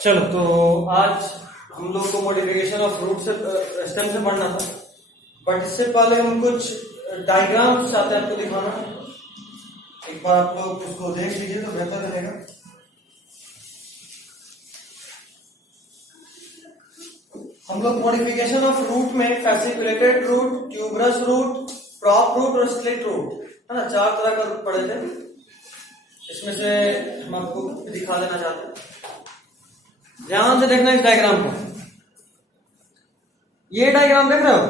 चलो तो आज हम लोग को मॉडिफिकेशन ऑफ रूट से स्टेम से पढ़ना था, बट इससे पहले हम कुछ डायग्राम्स चाहते हैं आपको दिखाना। एक बार आप लोग उसको देख लीजिए तो बेहतर रहेगा। हम लोग मॉडिफिकेशन ऑफ रूट में fasciculated root, tuberous root, prop root और स्लिट रूट, है ना, 4 तरह का रूट पढ़े थे। इसमें से हम आपको दिखा देना चाहते हैं। ध्यान से देखना इस डायग्राम को। ये डायग्राम देख रहे हो,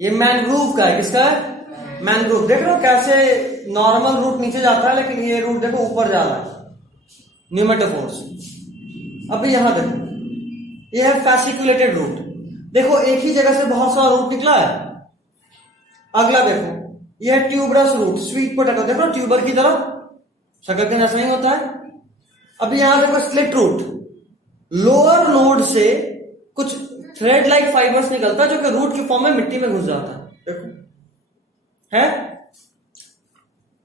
ये मैनग्रूव का है। किसका है? मैनग्रूव। देख रहे हो कैसे नॉर्मल रूट नीचे जाता है, लेकिन ये रूट देखो ऊपर जा रहा है, न्यूमेटोफोर्स। अभी यहां देखो, ये है फैसिकुलेटेड रूट। देखो एक ही जगह से बहुत सारा रूट निकला है। अगला देखो, ये है ट्यूबरस रूट, स्वीट पोटैटो। देखो ट्यूबर की तरह शक्ल के जैसा ही होता है। अभी यहां देखो स्लिट रूट, लोअर नोड से कुछ थ्रेड लाइक फाइबर्स निकलता है जो कि रूट की फॉर्म में मिट्टी में घुस जाता है। देखो है।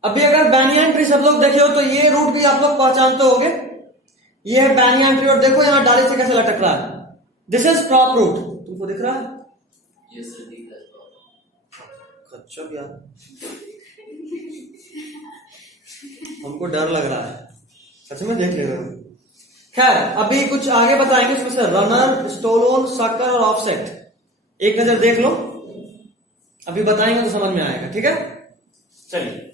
अभी अगर बैनियन ट्री सब लोग देखे हो तो ये रूट भी आप लोग पहचानते होंगे। ये है बैनियन ट्री और देखो यहां डाली से कैसे लटक रहा है। This is prop root. तुमको दिख रहा है? ये सर दिख रहा है। अच्छा यार, हमको डर लग रहा है, सच में देख ले रहे हो। खैर अभी कुछ आगे बताएंगे इसमें से रनर, स्टोलोन, सक्कर और ऑफसेट। एक नजर देख लो, अभी बताएंगे तो समझ में आएगा। ठीक है, चलिए।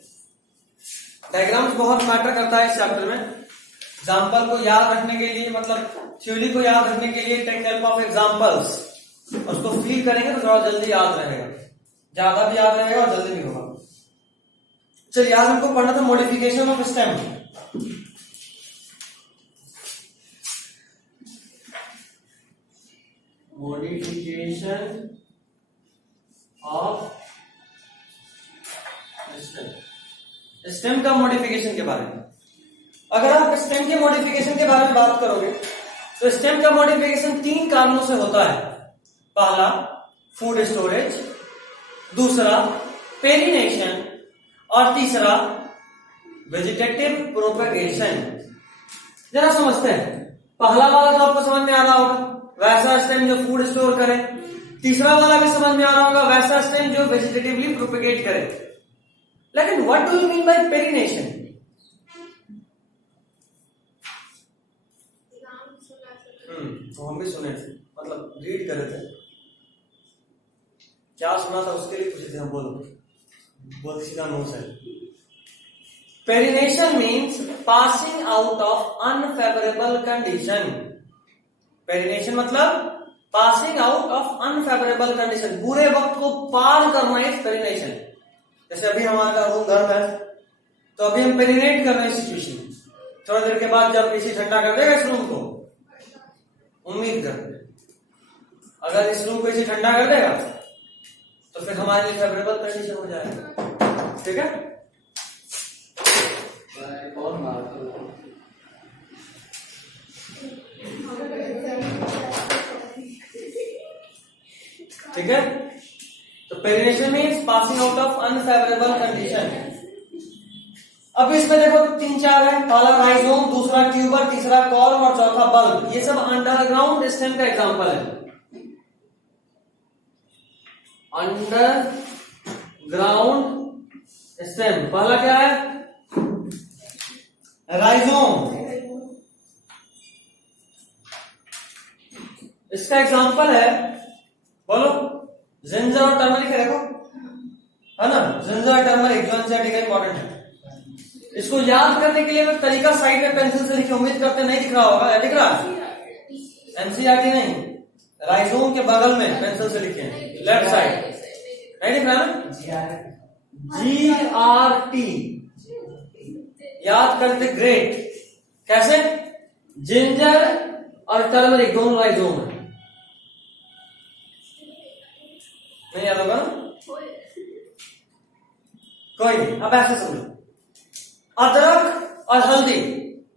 डायग्राम्स बहुत मैटर करता है इस चैप्टर में। एग्जाम्पल को याद रखने के लिए, मतलब थ्योरी को याद रखने के लिए टेक हेल्प ऑफ एग्जाम्पल्स। उसको फील करेंगे तो थोड़ा जल्दी याद रहेगा, ज्यादा भी याद रहेगा और जल्दी भी होगा। चलिए, आज हमको पढ़ना था modification of stem. Modification of stem, stem का मॉडिफिकेशन के बारे में। अगर आप स्टेम के मॉडिफिकेशन के बारे में बात करोगे तो स्टेम का मॉडिफिकेशन 3 कारणों से होता है। पहला फूड स्टोरेज, दूसरा पेरिनेशन और तीसरा वेजिटेटिव प्रोपेगेशन। जरा समझते हैं। पहला वाला तो आपको समझ में आ रहा होगा, वैसा स्टेम जो फूड स्टोर करे। तीसरा वाला भी समझ में आ रहा होगा, वैसा स्टेम जो वेजिटेटिवली प्रोपेगेट करे। लेकिन what do you mean bye perennation? तो हम भी सुने थे, मतलब रीड करे थे। क्या सुना था उसके लिए पूछे थे हम। बोलो सीधा no sir. Perennation means passing out of unfavourable condition. Perennation मतलब passing out of unfavourable condition, बुरे वक्त को पार करना इज पेरिनेशन। जैसे अभी हमारा रूम गर्म है तो अभी हम पेरिनेट कर रहे हैं सिचुएशन। थोड़ा देर के बाद जब एसी ठंडा कर देगा इस रूम को, उम्मीद करते हैं अगर इस रूम को एसी ठंडा कर देगा तो फिर हमारे लिए फेवरेबल कंडीशन हो जाएगा। ठीक है, ठीक है। तो perennation means passing out of unfavourable condition. अब इसमें देखो 3-4 है। पहला राइजोम, दूसरा ट्यूबर, तीसरा कॉर्म और चौथा बल्ब। ये सब अंडरग्राउंड स्टेम का एग्जांपल है। Underground stem. पहला क्या है? राइजोम। इसका एग्जांपल है, बोलो, जिंजर और टर्मरिक है। देखो, है ना, जिंजर और टर्मरिक जो एनसीईआरटी का इंपॉर्टेंट है। इसको याद करने के लिए मैं तरीका साइड में पेंसिल से लिखे, उम्मीद करते नहीं दिख रहा होगा। दिख रहा? एनसीईआरटी नहीं, राइजोम के बगल में पेंसिल से लिखे, लेफ्ट साइड। नहीं दिख रहा ना? GRT याद करते। ग्रेट। कैसे? जिंजर और टर्मरिक दोनों राइजोम है। नहीं याद होगा? कोई नहीं, अब ऐसे समझो। अदरक और हल्दी,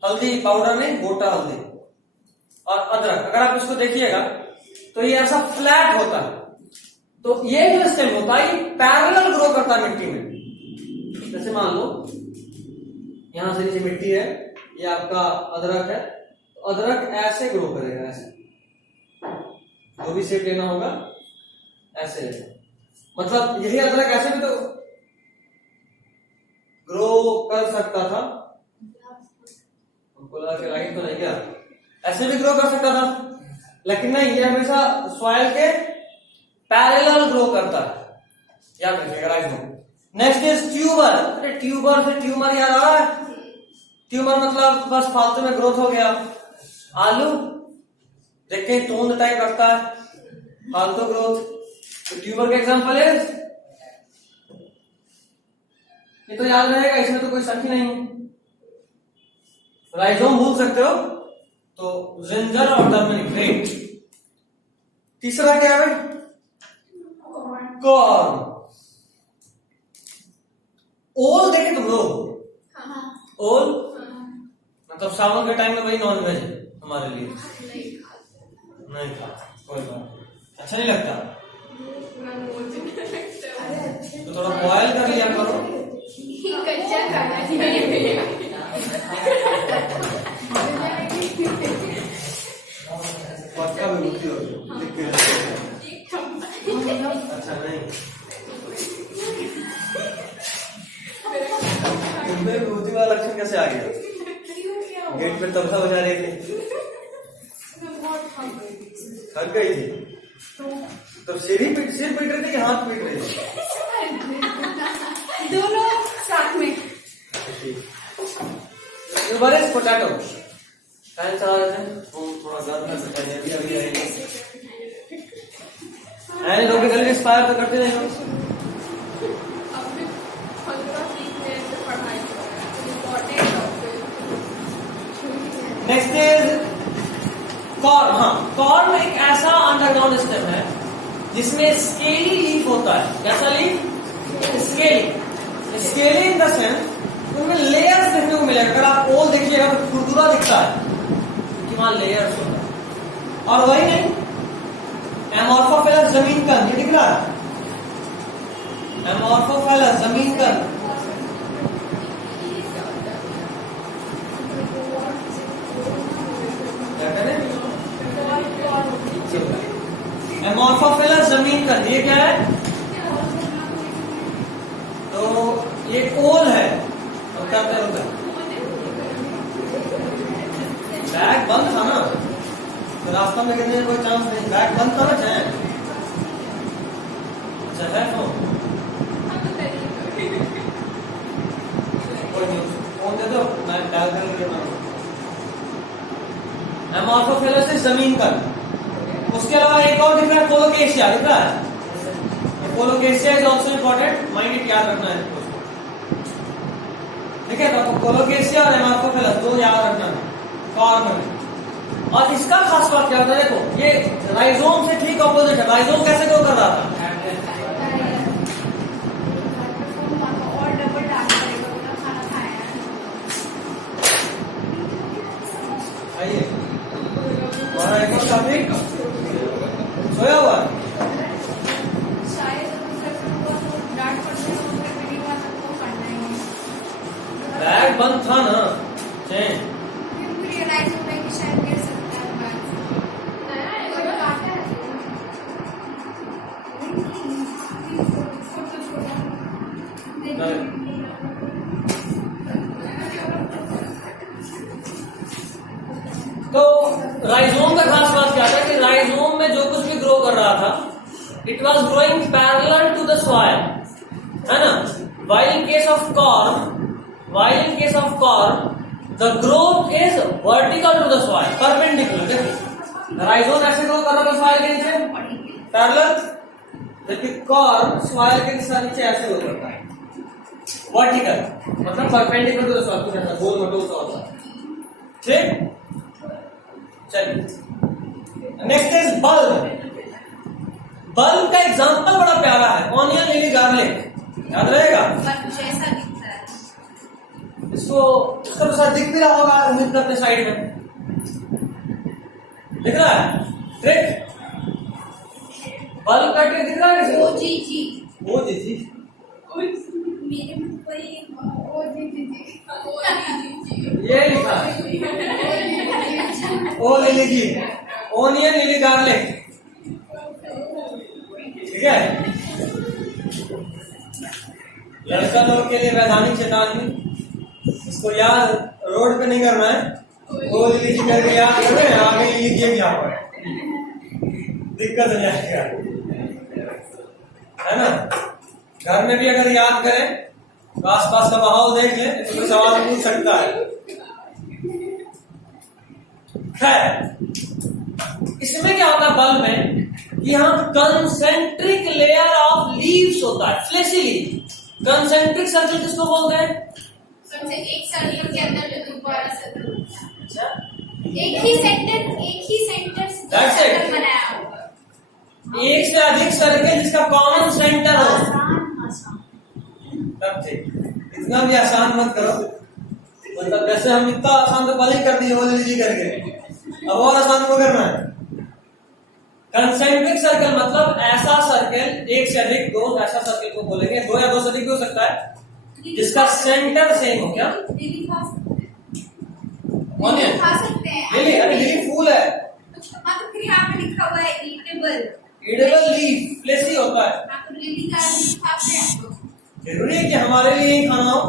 हल्दी पाउडर नहीं, गोटा हल्दी और अदरक, अगर आप इसको देखिएगा तो ये ऐसा फ्लैट होता है। तो ये जो स्टेम होता है ये पैरेलल ग्रो करता है मिट्टी में। जैसे मान लो यहां से नीचे मिट्टी है, ये आपका अदरक है, अदरक ऐसे ग्रो करेगा, ऐसे जो भी शेप लेना होगा ऐसे लेना, मतलब यही अदरक ऐसे भी तो ग्रो कर सकता था, हमको लगा कि राइट तो नहीं क्या, ऐसे भी ग्रो कर सकता था, लेकिन नहीं, ये हमेशा सॉइल के पैरेलल ग्रो करता है, याद रखिएगा राइजोम। Next is tuber. अरे ट्यूबर से ट्यूमर याद आ रहा है? ट्यूमर मतलब बस फालतू में ग्रोथ हो गया। आलू देख के तोंद टाइप रखता है, फालतू ग्रोथ, तो ट्यूबर का एग्जांपल है, ये तो याद रहेगा, इसमें तो कोई शक ही नहीं है। राइजोम भूल सकते हो तो जिंजर और टर्मरिक, ग्रेट। तीसरा क्या है? कॉर्न। ओल देखे तुम लोग? ओल मतलब सावन के टाइम में वही नॉन वेज हमारे लिए नहीं खा, कोई बात, अच्छा नहीं लगता तो थोड़ा बॉयल कर लिया करो। कच्चा खाना चाहिए। पक्का भी बुद्धि हो, अच्छा नहीं, तुम्हें बुद्धि वाला लक्षण कैसे आ गया? गेट पे तबला बजा रहे थे, थक गई थी तो सिर पीट रही थी कि हाथ पीट रही थी? दोनों साथ में। ट्यूबरस पोटैटो काहे चला रहे थे, थोड़ा गर्म कर सकते हैं, अभी आएंगे। ऐसे लोग जल्दी इंस्पायर तो करते नहीं लोग। Next is corn. हाँ, कॉर्न एक ऐसा अंडरग्राउंड स्टेम है जिसमें स्केली लीफ होता है। कैसा leaf? Scaly. Scaly in the sense उनमें लेयर्स देखने को मिलेगा। अगर आप ओल देखिएगा तो खुरदुरा दिखता है कि वहां लेयर्स होता है, और वही नहीं, एमॉर्फोफिलस जमीन कण, ये दिख रहा है? एमॉर्फोफिलस जमीन कण, एमॉर्फोफिलस जमीन कण, ये क्या है? तो ये ओल है, और क्या होता है? बैग बंद था ना, तो रास्ता में गिरने का कोई चांस नहीं, बैग बंद था ना चैन। अच्छा है फोन, कोई नहीं, फोन दे दो, मैं डाल कर एमॉर्फोफिलस जमीन कण। उसके अलावा एक और दिख रहा है, कोलोकेशिया दिख रहा है? Colocasia is also important, mind it याद रखना है, ठीक है? तो कोलोकेशिया और एमॉर्फोफिलस दो याद रखना है कॉर्न में। और इसका खास बात क्या होता है, देखो ये राइजोम से ठीक ऑपोजिट है। राइजोम कैसे ग्रो कर रहा था? और डबल डाल करेगा, खाना खाया आइए, और एक और साथी सोया हुआ है, शायद डांट पड़ने हुआ तो करना ही बैग बंद था ना चैन। रियलाइज होता है कि शायद गिर सकता है बैग। कोई काटा है तो राइजोम का खास बात क्या था कि राइजोम में जो कुछ भी ग्रो कर रहा था, it was growing parallel to the soil, है ना? While in case of corn the growth is vertical to the soil, perpendicular. देखो राइजोम ऐसे ग्रो कर रहा था सॉइल के नीचे पैरेलल, जबकि कॉर्न सॉइल के नीचे ऐसे ग्रो करता है वर्टिकल, मतलब परपेंडिकुलर टू द सॉइल, कुछ ऐसा गोल मटोल सा होता है, ठीक? चलिए नेक्स्ट इज बल्ब। बल्ब का एग्जांपल बड़ा प्यारा है, ऑनियन, लिली, गार्लिक, याद रहेगा? जैसा दिखता है इसको उसका तो शायद दिख भी रहा होगा, उम्मीद करते साइड में दिख रहा है ट्रिक। बल्ब का ट्रिक दिख रहा है किसी को? ओ जी जी, वो जी मेरे मुंह पर ओ जी जी ये लिखा है। ओ ले लीजिए, ओनियन ले लीजिए, गार्लिक, ठीक है। लड़का लोग के लिए वैधानिक चेतावनी, इसको याद रोड पे नहीं करना है, वो ले लीजिए करके याद करें, आगे लीजिए यहाँ पर दिक्कत हो जाएगा, है ना। घर में भी अगर याद करें तो आसपास का माहौल देख ले तो कोई सवाल पूछ सकता है। खैर, इसमें क्या होता है बल्ब में, यहाँ कंसेंट्रिक लेयर ऑफ लीव्स होता है, फ्लेशी लीव। कंसेंट्रिक सर्कल किसको बोलते हैं? सबसे एक सर्कल के अंदर जो दोबारा सर्कल, अच्छा, एक ही सेंटर That's it. सर्कल बनाया होगा, एक से अधिक सर्कल जिसका कॉमन सेंटर हो, आसान। तब ठीक। इतना भी आसान मत करो, मतलब जैसे हम इतना आसान तो पहले ही कर दिए, वो ले लीजिए करके, अब और आसान को करना है। कंसेंट्रिक सर्कल मतलब ऐसा सर्कल, एक से अधिक, दो ऐसा सर्कल को बोलेंगे, दो या दो से अधिक भी हो सकता है जिसका सेंटर सेम हो। क्या लिली खा सकते हैं, ऑनियन लिली खा सकते हैं। लिली? अरे लिली फूल है, हाँ तो फिर यहाँ पे लिखा हुआ है ईटेबल, एडिबल लीफ, फ्लेशी होता है। हाँ तो लिली का लीफ खाते हैं हम लोग। जरूरी है कि हमारे लिए ही खाना हो?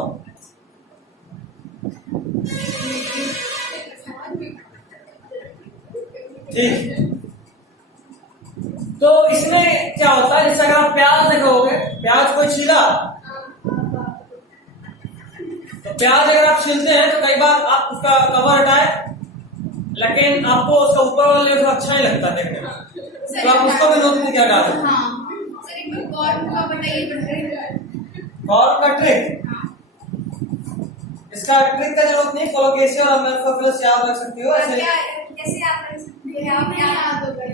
ठीक। तो इसमें क्या होता है, जैसे अगर आप प्याज देखोगे, प्याज को छीला, तो प्याज अगर आप छीलते हैं तो कई बार आप उसका कवर हटाए, लेकिन आपको उसका ऊपर वाला लेयर अच्छा ही लगता है देखने में, तो आप उसको भी नोट में क्या डालें? हाँ सर, एक बार कॉर्न का बताइए। कॉर्न का ट्रिक, इसका ट्रिक का जरूरत नहीं, कोलोकेशिया और अमेल्फोफिलस याद रख सकती हो। ऐसे कैसे याद रख सकते हैं आप? याद होगा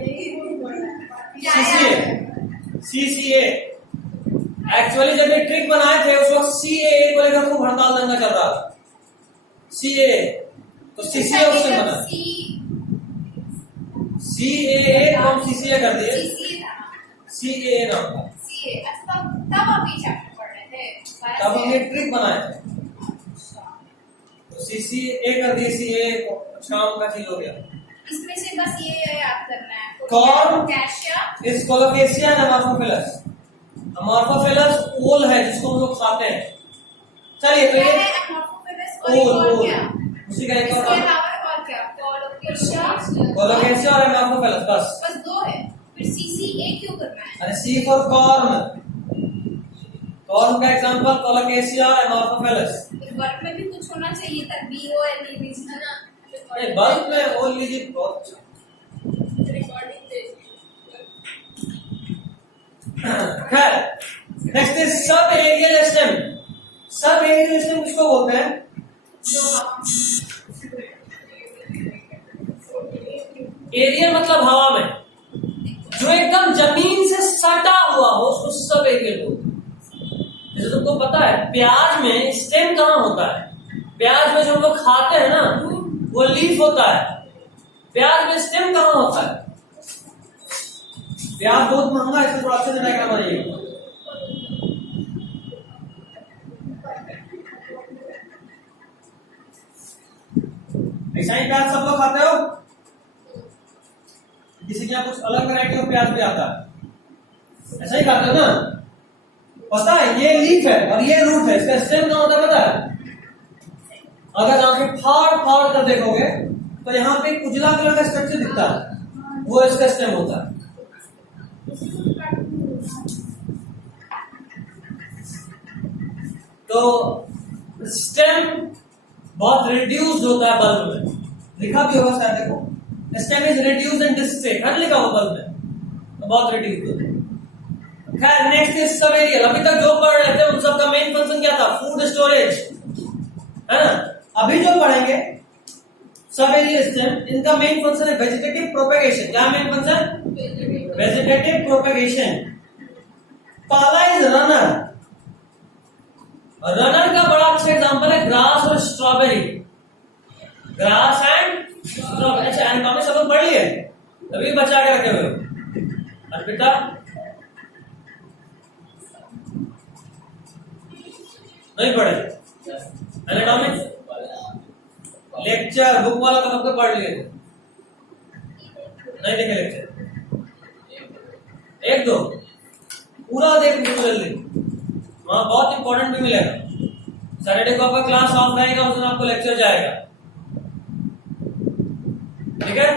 सीसीए, एक्चुअली जब ये ट्रिक बनाए थे उस वक्त सीएए को लेकर खूब हड़ताल दंगा चल रहा था। सीएए तो सीसीए उससे बना, सीएए को हम सीसीए कर दिए, सीएए नाम था। तब आप ये चैप्टर पढ़ रहे थे, तब हमने ट्रिक बनाए थे, तो सीसीए कर दिए, सीए शाम का चीज हो गया। इसमें से बस ये याद करना है, कॉर्न कैशिया इस कोलोकेशिया एंड अमार्फोफिलस। अमार्फोफिलस ओल है जिसको हम लोग खाते हैं। चलिए तो ये ओल उसी का एक और कोलोकेशिया और अमार्फोफिलस, बस दो है। फिर सीसीए क्यों करना है? अरे सी फॉर कॉर्न, कॉर्न का एग्जांपल कोलोकेशिया और अमार्फोफिलस। वर्क में भी कुछ होना चाहिए था, BOL ना। बल्ब में ओल लीजिए, बहुत अच्छा। खैर, next is sub aerial stem. Sub aerial stem किसको बोलते हैं? एरियल मतलब हवा में जो एकदम जमीन से सटा हुआ हो उसको सब एरियल बोलते हैं। जैसे तुमको पता है प्याज में स्टेम कहाँ होता है? प्याज में जो हम लोग खाते हैं ना वो लीफ होता है, प्याज में स्टेम कहाँ होता है? प्याज बहुत महंगा है, इसको थोड़ा अच्छे से डायग्राम बनाइएगा। ऐसा ही प्याज सब लोग खाते हो? किसी के यहाँ कुछ अलग वैरायटी ऑफ प्याज भी आता है, ऐसा ही खाते हो ना? पता है ये लीफ है और ये रूट है, इसका स्टेम कहाँ होता है पता है? अगर आंखें फाड़ फाड़ कर देखोगे तो यहाँ पे एक उजला कलर का स्ट्रक्चर दिखता है, वो इसका स्टेम होता है। तो स्टेम बहुत रिड्यूस्ड होता है बल्ब में, लिखा भी होगा शायद, देखो स्टेम इज रिड्यूस्ड एंड डिस्ट्रेट, है लिखा हुआ बल्ब में, तो बहुत रिड्यूस्ड होता है। खैर, नेक्स्ट इज सब एरियल। अभी तक जो पढ़ रहे थे उन सब का मेन फंक्शन क्या था? फूड स्टोरेज, है ना? अभी जो पढ़ेंगे सब एरियल स्टेम, इनका मेन फंक्शन है वेजिटेटिव प्रोपेगेशन। क्या मेन फंक्शन? Vegetative propagation. पहला इज रनर। रनर का बड़ा अच्छा एग्जांपल है ग्रास और स्ट्रॉबेरी। Grass and strawberry. अच्छा, एनाटॉमी सब लोग पढ़ लिए, अभी बचा के रखे हुए। अर्पिता नहीं पढ़े? एनाटॉमी लेक्चर बुक वाला तो सबको पढ़ लिए थे, नहीं देखे लेक्चर? एक दो पूरा देख लो जल्दी, वहां बहुत इंपॉर्टेंट भी मिलेगा। सैटरडे को आपका क्लास ऑफ रहेगा, उस दिन आपको लेक्चर जाएगा, ठीक है।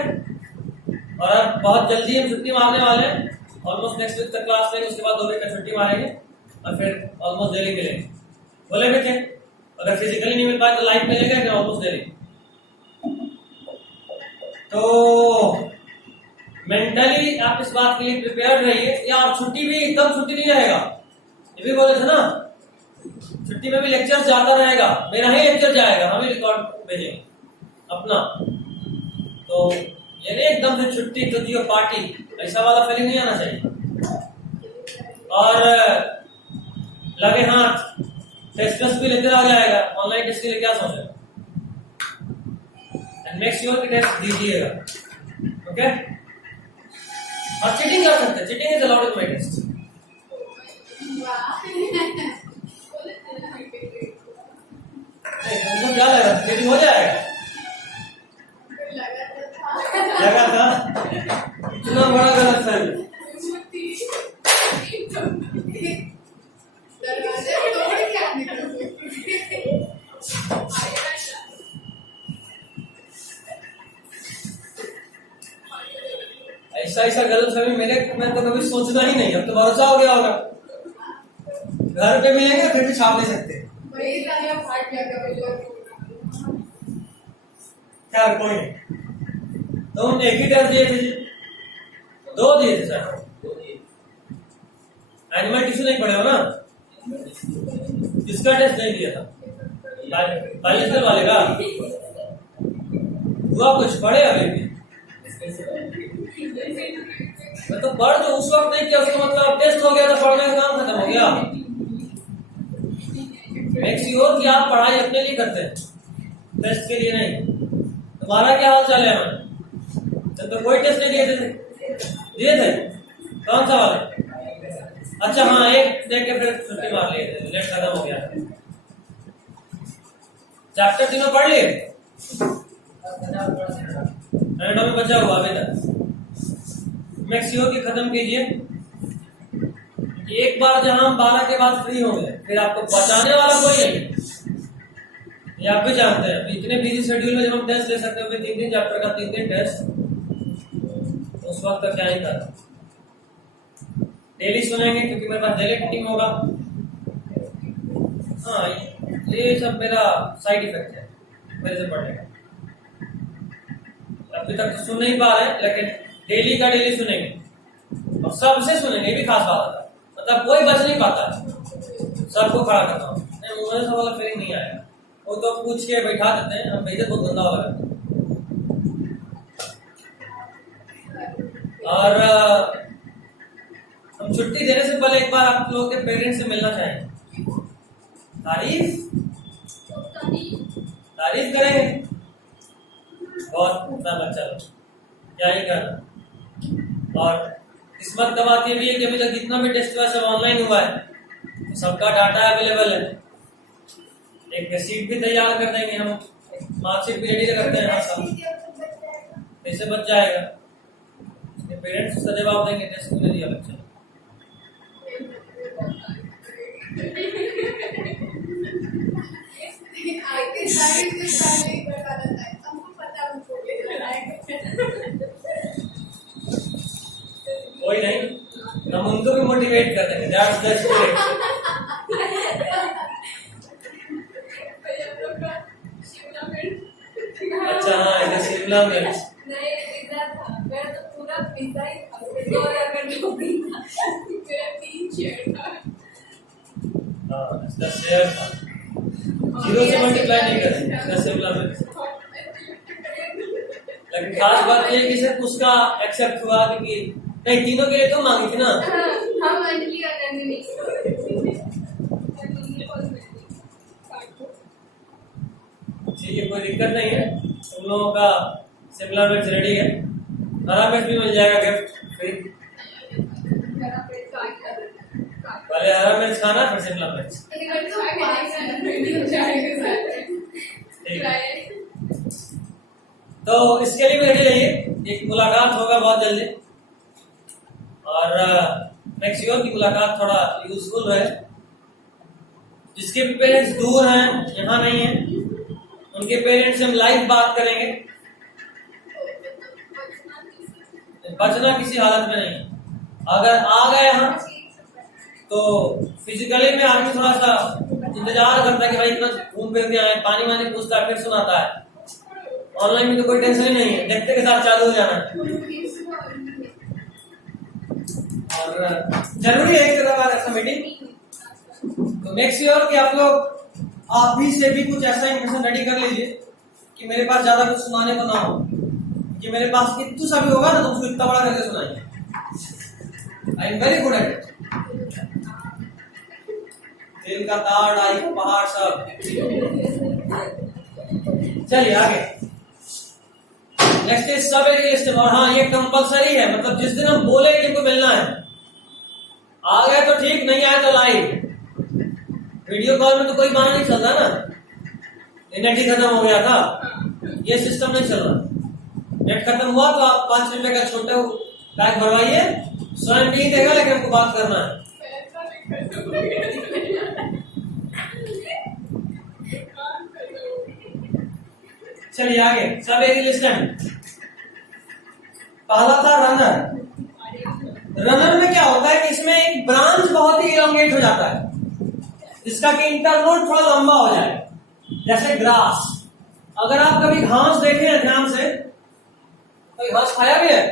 और अब बहुत जल्दी हम छुट्टी मारने वाले हैं, ऑलमोस्ट नेक्स्ट वीक तक क्लास लेंगे, उसके बाद 2 वीक का छुट्टी मारेंगे और फिर ऑलमोस्ट डेली मिलेंगे। बोले भी थे अगर फिजिकली नहीं मिल पाए तो लाइव मिलेगा, फिर ऑलमोस्ट डेली। तो मेंटली आप इस बात के लिए प्रिपेयर रहिए। यार छुट्टी भी एकदम छुट्टी नहीं रहेगा, ये भी बोले थे ना, छुट्टी में भी लेक्चर जाता रहेगा, मेरा ही लेक्चर जाएगा, हम ही रिकॉर्ड भेजेंगे अपना। तो ये नहीं एकदम से छुट्टी तो दियो पार्टी, ऐसा वाला फीलिंग नहीं आना चाहिए। और लगे हाथ टेस्ट भी लेकर आ जाएगा, ऑनलाइन टेस्ट के लिए क्या सोचे, एंड मेक श्योर कि टेस्ट दीजिएगा, ओके। और चीटिंग कर सकते हैं, cheating is allowed in my test. तुमको क्या लगा चीटिंग हो जाएगा? लगा था, इतना बड़ा गलत फहमी। ऐसा गलत फहमी मैं तो कभी सोचना ही नहीं, अब तो भरोसा हो गया होगा। घर पे मिलेंगे फिर भी छाप नहीं सकते, क्या कोई नहीं। तो हम एक ही टेस्ट दिए थे, 2 दिए थे सर। एनिमल टिश्यू नहीं पढ़े हो ना, किसका टेस्ट नहीं दिया था? बायोलॉजिकल वाले का हुआ कुछ पढ़े अभी भी? तो पढ़ तो उस वक्त नहीं किया, उसका मतलब टेस्ट हो गया तो पढ़ने का काम खत्म हो गया। मेक श्योर कि आप पढ़ाई अपने लिए करते हैं, टेस्ट के लिए नहीं। तुम्हारा क्या हाल चाल है? तो कोई टेस्ट नहीं दिए थे? कौन सा वाले? अच्छा हाँ, एक देख के फिर छुट्टी मार लिए थे, लेट खत्म हो गया। चैप्टर तीनों पढ़ लिए? में बचा हुआ अभी तक, मेक श्योर कि खत्म कीजिए। एक बार जहां हम 12 के बाद फ्री होंगे, फिर आपको बचाने वाला कोई नहीं, ये आप भी जानते हैं। इतने बिजी शेड्यूल में जब हम टेस्ट ले सकते हैं, 3 चैप्टर का 3 टेस्ट, तो उस वक्त तक क्या ही कर। डेली सुनेंगे क्योंकि मेरे पास डेली मीटिंग होगा। हाँ, ये सब मेरा साइड इफेक्ट है मेरे से पढ़ने का। अभी तक तो सुन नहीं पा रहे, लेकिन डेली का डेली सुनेंगे और सबसे सुनेंगे, ये भी खास बात है। मतलब कोई बच नहीं पाता, सबको खड़ा करता हूँ। मुझे सब वाला फीलिंग नहीं आया, वो तो पूछ के बैठा देते हैं, हम भेजे बहुत गंदा वाला। और हम छुट्टी देने से पहले एक बार आप लोगों के पेरेंट्स से मिलना चाहेंगे। तारीफ करेंगे, बहुत अच्छा बच्चा क्या ही करना। और किस्मत का बात ये भी है कि अभी तक जितना भी टेस्ट हुआ सब ऑनलाइन हुआ है, तो सबका डाटा अवेलेबल है। एक शीट भी तैयार कर देंगे हम, मार्कशीट भी रेडी करते हैं, कैसे बच जाएगा। पेरेंट्स से जवाब देंगे टेस्ट क्यों नहीं दिया बच्चा। कोई नहीं, हम उनको भी मोटिवेट कर देंगे। That's the spirit. अच्छा हाँ, इधर शिमला मिर्च नहीं, पिज्जा था। मैं तो पूरा पिज्जा ही खा गई और अगर जो पिज्जा मेरा 3 शेयर था। हाँ, इसका शेयर था। 0 से मल्टीप्लाई नहीं करेंगे इसका शिमला मिर्च। लेकिन खास बात ये है कि सिर्फ उसका एक्सेप्ट हुआ क्योंकि नहीं, तीनों के लिए तो मांगी थी ना। हाँ, मंथली अटेंड नहीं। ठीक है, कोई दिक्कत नहीं है। तुम लोगों का शिमला मिर्च रेडी है, हरा मिर्च भी मिल जाएगा गिफ्ट फ्री। पहले हरा मिर्च खाना, फिर शिमला मिर्च। ठीक है। तो इसके लिए भी रेडी रहिए, एक मुलाकात होगा बहुत जल्दी और मेक श्योर की मुलाकात थोड़ा यूजफुल रहे। जिसके भी पेरेंट्स दूर हैं, यहाँ नहीं है, उनके पेरेंट्स से हम लाइव बात करेंगे। बचना किसी हालत में नहीं, अगर आ गए हम तो फिजिकली में आदमी थोड़ा सा इंतजार करता है कि भाई इतना घूम फिर के आए, पानी वानी पूछता है, फिर सुनाता है। ऑनलाइन में तो कोई टेंशन ही नहीं है, देखते के साथ चालू हो जाना है। और जरूरी है एक तरह का ऐसा मीटिंग, तो मेक श्योर कि आप भी से भी कुछ ऐसा इंफॉर्मेशन रेडी कर लीजिए कि मेरे पास ज्यादा कुछ सुनाने को ना हो, कि मेरे पास इतना सा भी होगा ना तो उसको इतना बड़ा करके सुनाएंगे। I am very good at it. दिल का तार, डाई का पहाड़ सब। चलिए आगे, नेक्स्ट इज सब लिस्ट। और हाँ, ये कंपलसरी है, मतलब जिस दिन हम बोले कि इनको मिलना है, आ गए तो ठीक, नहीं आए तो लाइव। वीडियो कॉल में तो कोई बहाना नहीं चल रहा ना, नेट ही खत्म हो गया था, ये सिस्टम नहीं चल रहा। नेट खत्म हुआ तो आप 5 रुपए का छोटे पैक भरवाइए, स्वयं नहीं देगा लेकिन हमको बात करना है। चलिए आगे, सब एक लिस्ट। पहला था रनर। रनर में क्या होता है कि इसमें एक ब्रांच बहुत ही इलोंगेट हो जाता है, जिसका कि इंटरनोड थोड़ा लंबा हो जाए, जैसे ग्रास। अगर आप कभी घास देखें हैं ध्यान से, तो घास खाया भी है?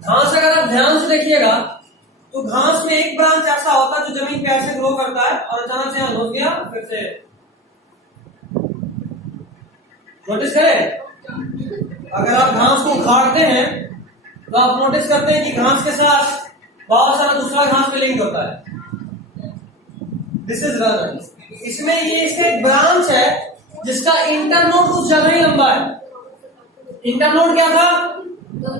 घास अगर आप ध्यान से देखिएगा तो घास में एक ब्रांच ऐसा होता है जो जमीन पे ऐसे ग्रो करता है और अचानक से यहां लुट गया, फिर से नोटिस करें। अगर आप घास को उखाड़ते हैं तो आप नोटिस करते हैं कि घास के साथ बहुत सारा दूसरा घास में लिंक होता है। This is runner. इसमें ये इसका एक ब्रांच है जिसका इंटरनोड कुछ ज्यादा ही लंबा है। इंटरनोड क्या था? दो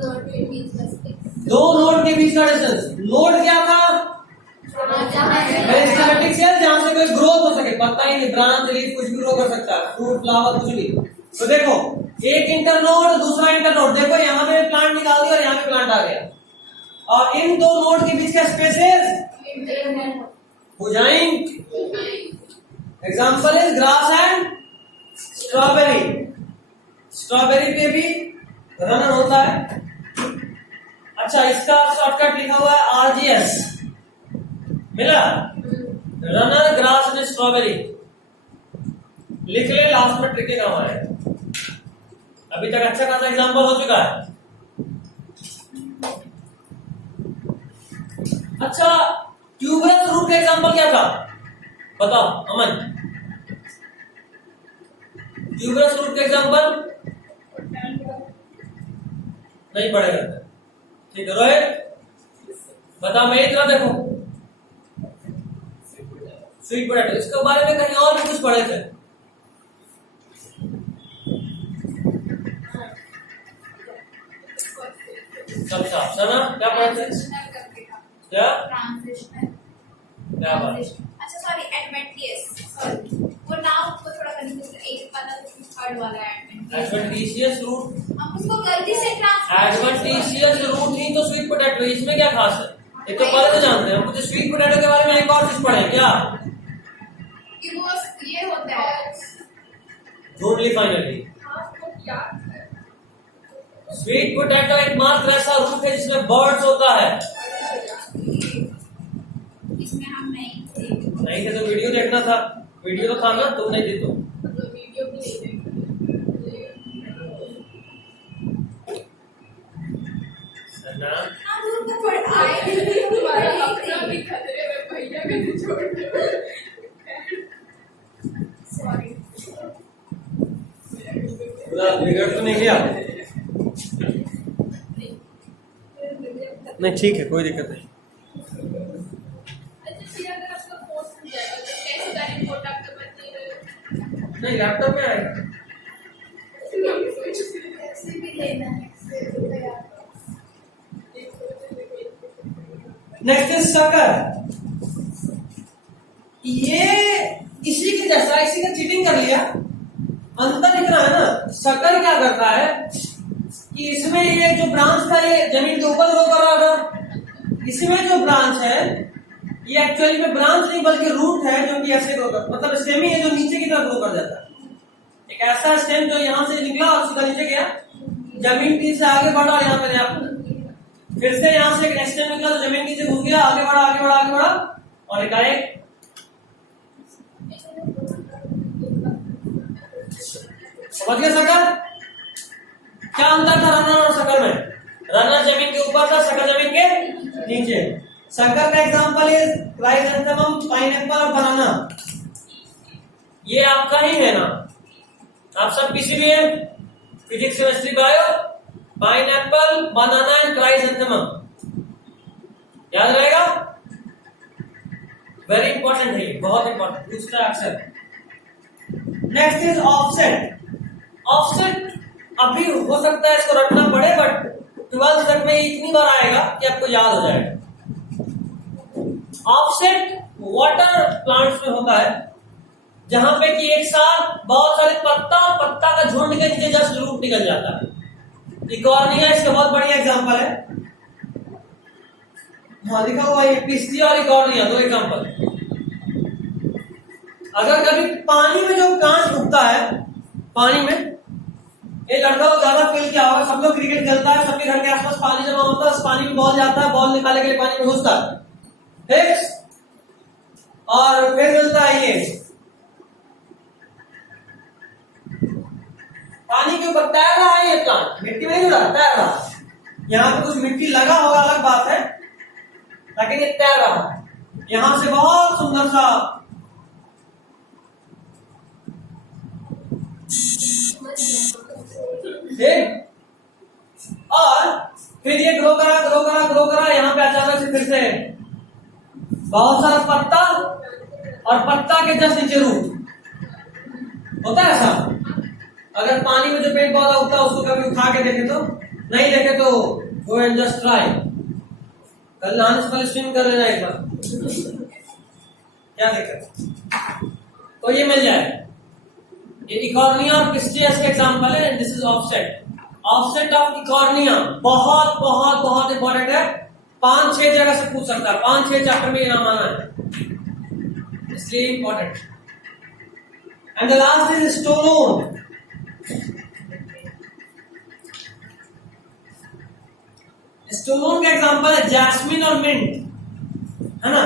नोड के बीच का डिस्टेंस। नोड क्या था? मेरिस्टेमेटिक सेल, जहां से कोई ग्रोथ हो सके, पता ही नहीं, ब्रांच लीफ कुछ भी ग्रो कर सकता है, फ्रूट फ्लावर कुछ भी। तो देखो, एक इंटरनोड, दूसरा इंटरनोड, देखो यहाँ पे प्लांट निकाल दिया और यहाँ पे प्लांट आ गया, और इन दो नोड के बीच का स्पेसेस भुजाइन। Example is grass and strawberry. Strawberry पे भी रनर होता है। अच्छा, इसका शॉर्टकट लिखा हुआ है आरजीएस, मिला? रनर, ग्रास एंड स्ट्रॉबेरी लिख ले, लास्ट में ट्रिक काम आएगा। अभी तक अच्छा खासा एग्जाम्पल हो चुका है। अच्छा, ट्यूबरस रूट का एग्जाम्पल क्या था? बताओ अमन, ट्यूबरस रूट का एग्जाम्पल नहीं पड़ेगा, ठीक है। रोहित बता, मेरी तरफ देखो, स्वीट पोटैटो। इसके बारे में कहीं और भी कुछ पढ़े थे? सब साफ सना क्या पढ़े थे? क्या क्या बात? अच्छा सॉरी, एडवेंटियस, सॉरी वो नाम को थोड़ा कंफ्यूज, एक वाला थर्ड वाला एडवेंटिशियस रूट, हम उसको गलती से एडवेंटिशियस रूट ही तो स्वीट पोटैटो, इसमें क्या खास है? ये तो पहले तो जानते हैं हम। कुछ स्वीट पोटैटो के बारे में एक और चीज पढ़े क्या? कि वो ये होता है, ढूंढ ली फाइनली। स्वीट पोटैटो एकमात्र ऐसा रूट है जिसमें बर्ड्स होता है। इसमें हम नहीं थे तो वीडियो देखना था, वीडियो तो था ना, तुम नहीं थे तो। वीडियो भी सना दूर का पड़ आए तुम्हारा अपना भी खतरे में, भैया को छोड़ दो, सॉरी। पूरा बिगड़ तो नहीं गया? नहीं, ठीक है, कोई दिक्कत नहीं। नहीं, लैपटॉप में आएगा। Next is sucker. ये इसी के जैसा, इसी का चीटिंग कर लिया, अंतर इतना है ना। सकर क्या करता है कि इसमें ये जो ब्रांच था ये जमीन के ऊपर ग्रो कर रहा था, इसमें जो ब्रांच है ये एक्चुअली में ब्रांच नहीं बल्कि रूट है जो कि ऐसे ग्रो कर, मतलब स्टेम ही है जो नीचे की तरफ ग्रो कर जाता है। एक ऐसा स्टेम जो यहाँ से निकला और सीधा नीचे गया, जमीन की से आगे बढ़ा, यहाँ पे आपको फिर से यहाँ से एक स्टेम निकला तो जमीन नीचे घुस गया, आगे बढ़ा आगे बढ़ा आगे बढ़ा और एकाएक समझ गए सकर? क्या अंतर था रनर और सकर में? रनर जमीन के ऊपर था, सकर जमीन के नीचे। सकर का एग्जांपल इज क्राइसैंथेमम, पाइनएप्पल और बनाना। ये आपका ही है ना, आप सब पीसीबी है, physics chemistry bio, pineapple, banana and chrysanthemum, याद रहेगा? वेरी इंपॉर्टेंट है ये, बहुत इंपॉर्टेंट, दूसरा अक्षर। Next is offset. ऑफसेट अभी हो सकता है इसको रटना पड़े, बट 12th तक में इतनी बार आएगा कि आपको याद हो जाएगा। ऑफसेट वाटर प्लांट्स में होता है जहां पे कि एक साथ बहुत सारे पत्ता और पत्ता का झुंड के नीचे जस्ट रूट निकल जाता है। इकॉर्निया इसका बहुत बढ़िया एग्जांपल है। हाँ लिखा हुआ है पिस्टिया और इकॉर्निया, दो एग्जांपल। अगर कभी पानी में जो प्लांट उगता है, पानी में, ये लड़का को ज्यादा फील क्या होगा, सब लोग क्रिकेट खेलता है, सबके घर के आसपास पानी जमा होता है, उस पानी में बॉल जाता है, बॉल निकालने के लिए पानी में घुसता है, ठीक, और फिर मिलता है ये पानी के ऊपर तैर रहा है, ये प्लांट मिट्टी में नहीं जुड़ा, तैर रहा है। यहाँ पे कुछ मिट्टी लगा होगा अलग बात है, लेकिन ये तैर रहा है। यहां से बहुत सुंदर सा ठीक, और फिर ये ग्रो करा ग्रो करा ग्रो करा, यहाँ पे अचानक से फिर से बहुत सारा पत्ता और पत्ता के जस्ट नीचे रूट होता है ऐसा। अगर पानी में जो पेड़ पौधा उगता है उसको कभी उठा के देखे तो, नहीं देखे तो गो एंड जस्ट ट्राई, कल नहाने से पहले स्विम कर लेना एक बार, क्या दिक्कत। तो ये मिल जाए, ये इकॉर्निया और पिस्टियस के एग्जांपल है। This is offset. Offset of Eichhornia बहुत बहुत बहुत इंपॉर्टेंट है, 5-6 जगह से पूछ सकता है, 5-6 चैप्टर में ये नाम आना है, इसलिए important. And the last is stolon. Stolon का एग्जांपल है जैस्मिन और मिंट, है ना।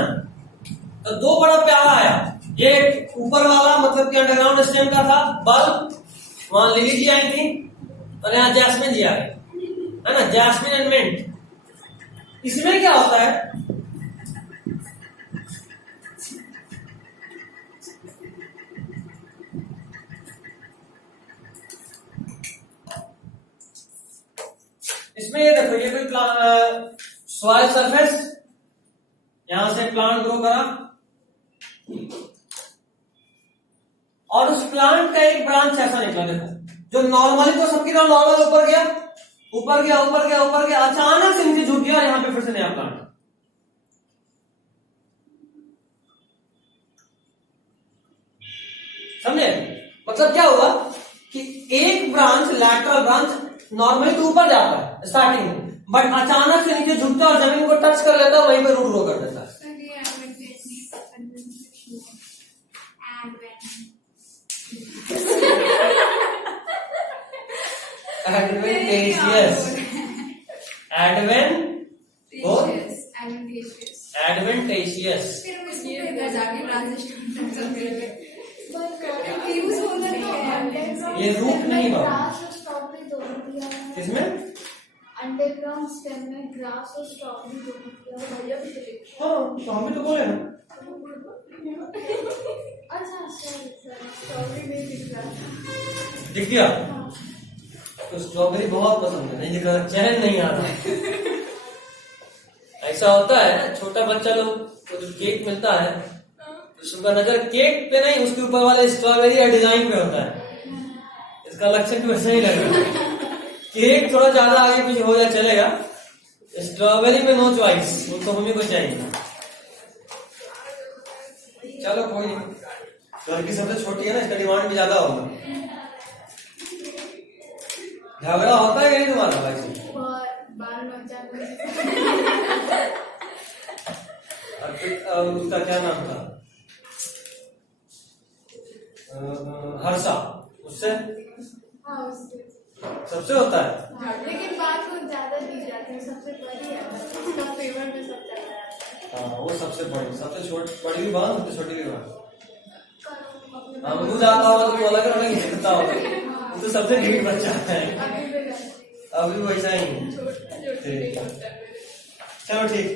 तो दो बड़ा प्यारा आया, ये ऊपर वाला मतलब कि अंडरग्राउंड स्टेम का था बल्ब, वहां लिली जी आई थी, और यहाँ जैस्मिन जी आ गए, है ना, जैस्मिन एंड मिंट। इसमें क्या होता है, इसमें ये देखो, ये कोई सॉइल सरफेस, यहां से प्लांट ग्रो करा और उस प्लांट का एक ब्रांच ऐसा निकला, देखो, जो नॉर्मली तो सबकी तरह नॉर्मल ऊपर गया ऊपर गया ऊपर गया ऊपर गया, अचानक से नीचे झुक गया और यहां पे फिर से नया प्लांट। समझे? मतलब क्या हुआ कि एक ब्रांच, लैटरल ब्रांच नॉर्मली तो ऊपर जाता है स्टार्टिंग में, बट अचानक से नीचे झुकता है और जमीन को टच कर लेता है, वहीं पे रूट ग्रो कर देता है। Adventitious. Adventitious. ये रूट नहीं बाबा, किसमें? अंडरग्राउंड स्टेम में ग्रास और स्ट्रॉबेरी दोनों किया भैया भी लिखा। हाँ, तो हम भी तो बोले ना। अच्छा स्ट्रॉबेरी नहीं दिख रहा, दिख गया? तो स्ट्रॉबेरी बहुत पसंद है, नहीं दिख रहा, चैन नहीं आ रहा। ऐसा होता है, छोटा बच्चा लोग को जो केक मिलता है उसका नजर केक पे नहीं, उसके ऊपर वाले स्ट्रॉबेरी या डिजाइन पे होता है। इसका लक्षण भी वैसे ही लगेगा, केक थोड़ा ज्यादा आगे पीछे हो जाए चलेगा, स्ट्रॉबेरी में नो चॉइस, वो तो हमें को चाहिए। चलो कोई नहीं, लड़की सबसे छोटी है ना, इसका डिमांड भी ज्यादा होगा। झगड़ा होता है नहीं तुम्हारा भाई से? और बार नौचान और उसका क्या नाम था? हर्षा, उससे हाँ उससे सबसे होता है। हाँ, लेकिन बात को ज्यादा दी जाती है, सबसे बड़ी है, उसका फेवर में सब चल रहा है। हाँ वो सबसे बड़ी, सबसे बड़ी भी बात, सबसे छोटी भी बात। अपने हाँ मुझे आता होगा तो अलग अलग नहीं करता होगा, वो तो सबसे ढीठ बच्चा है, अभी भी अभी वैसा ही है। ठीक। चलो ठीक,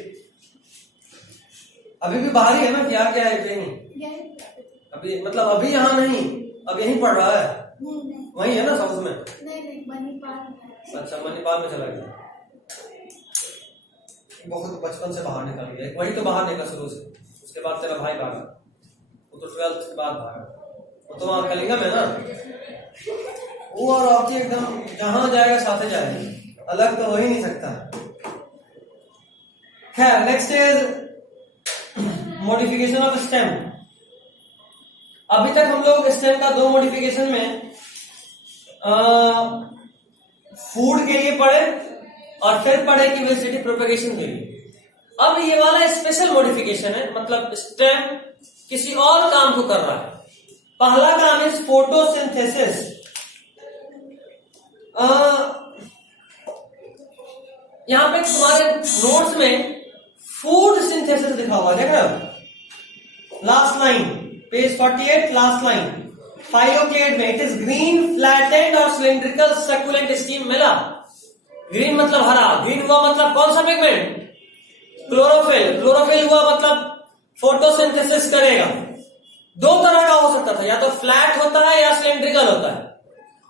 अभी भी बाहर ही है ना, क्या क्या है कहीं यही अभी, मतलब अभी यहाँ नहीं, अब यहीं पढ़ रहा है, नहीं वहीं है ना साउथ में? नहीं मणिपाल में। अच्छा मणिपाल में चला गया, बहुत बचपन से बाहर निकल गया, वही तो बाहर निकला शुरू से, उसके बाद तेरा भाई भागा, वो तो 12th के बाद भागा, वो तो वहाँ कलिंगम है ना, वो और आपकी एकदम जहां जाएगा साथे जाएगा, अलग तो हो ही नहीं सकता। खैर next is modification of stem. अभी तक हम लोग स्टेम का 2 मॉडिफिकेशन में फूड के लिए पढ़े और फिर पढ़े कि वेजिटेटिव प्रोपेगेशन के लिए। अब ये वाला स्पेशल मॉडिफिकेशन है, मतलब स्टेम किसी और काम को कर रहा है। पहला काम है फोटोसिंथेसिस। यहां पे तुम्हारे नोट्स में फूड सिंथेसिस लिखा हुआ है, देख रहे हो? Last line, page 48, last line, phylloclade में इट इज ग्रीन फ्लैटेंड और सिलिंड्रिकल सक्यूलेंट स्टीम मिला। ग्रीन मतलब हरा, ग्रीन हुआ मतलब कौन सा पिगमेंट? क्लोरोफिल। क्लोरोफिल हुआ मतलब फोटोसिंथेसिस करेगा। 2 तरह का हो सकता था, या तो फ्लैट होता है या सिलिंड्रिकल होता है।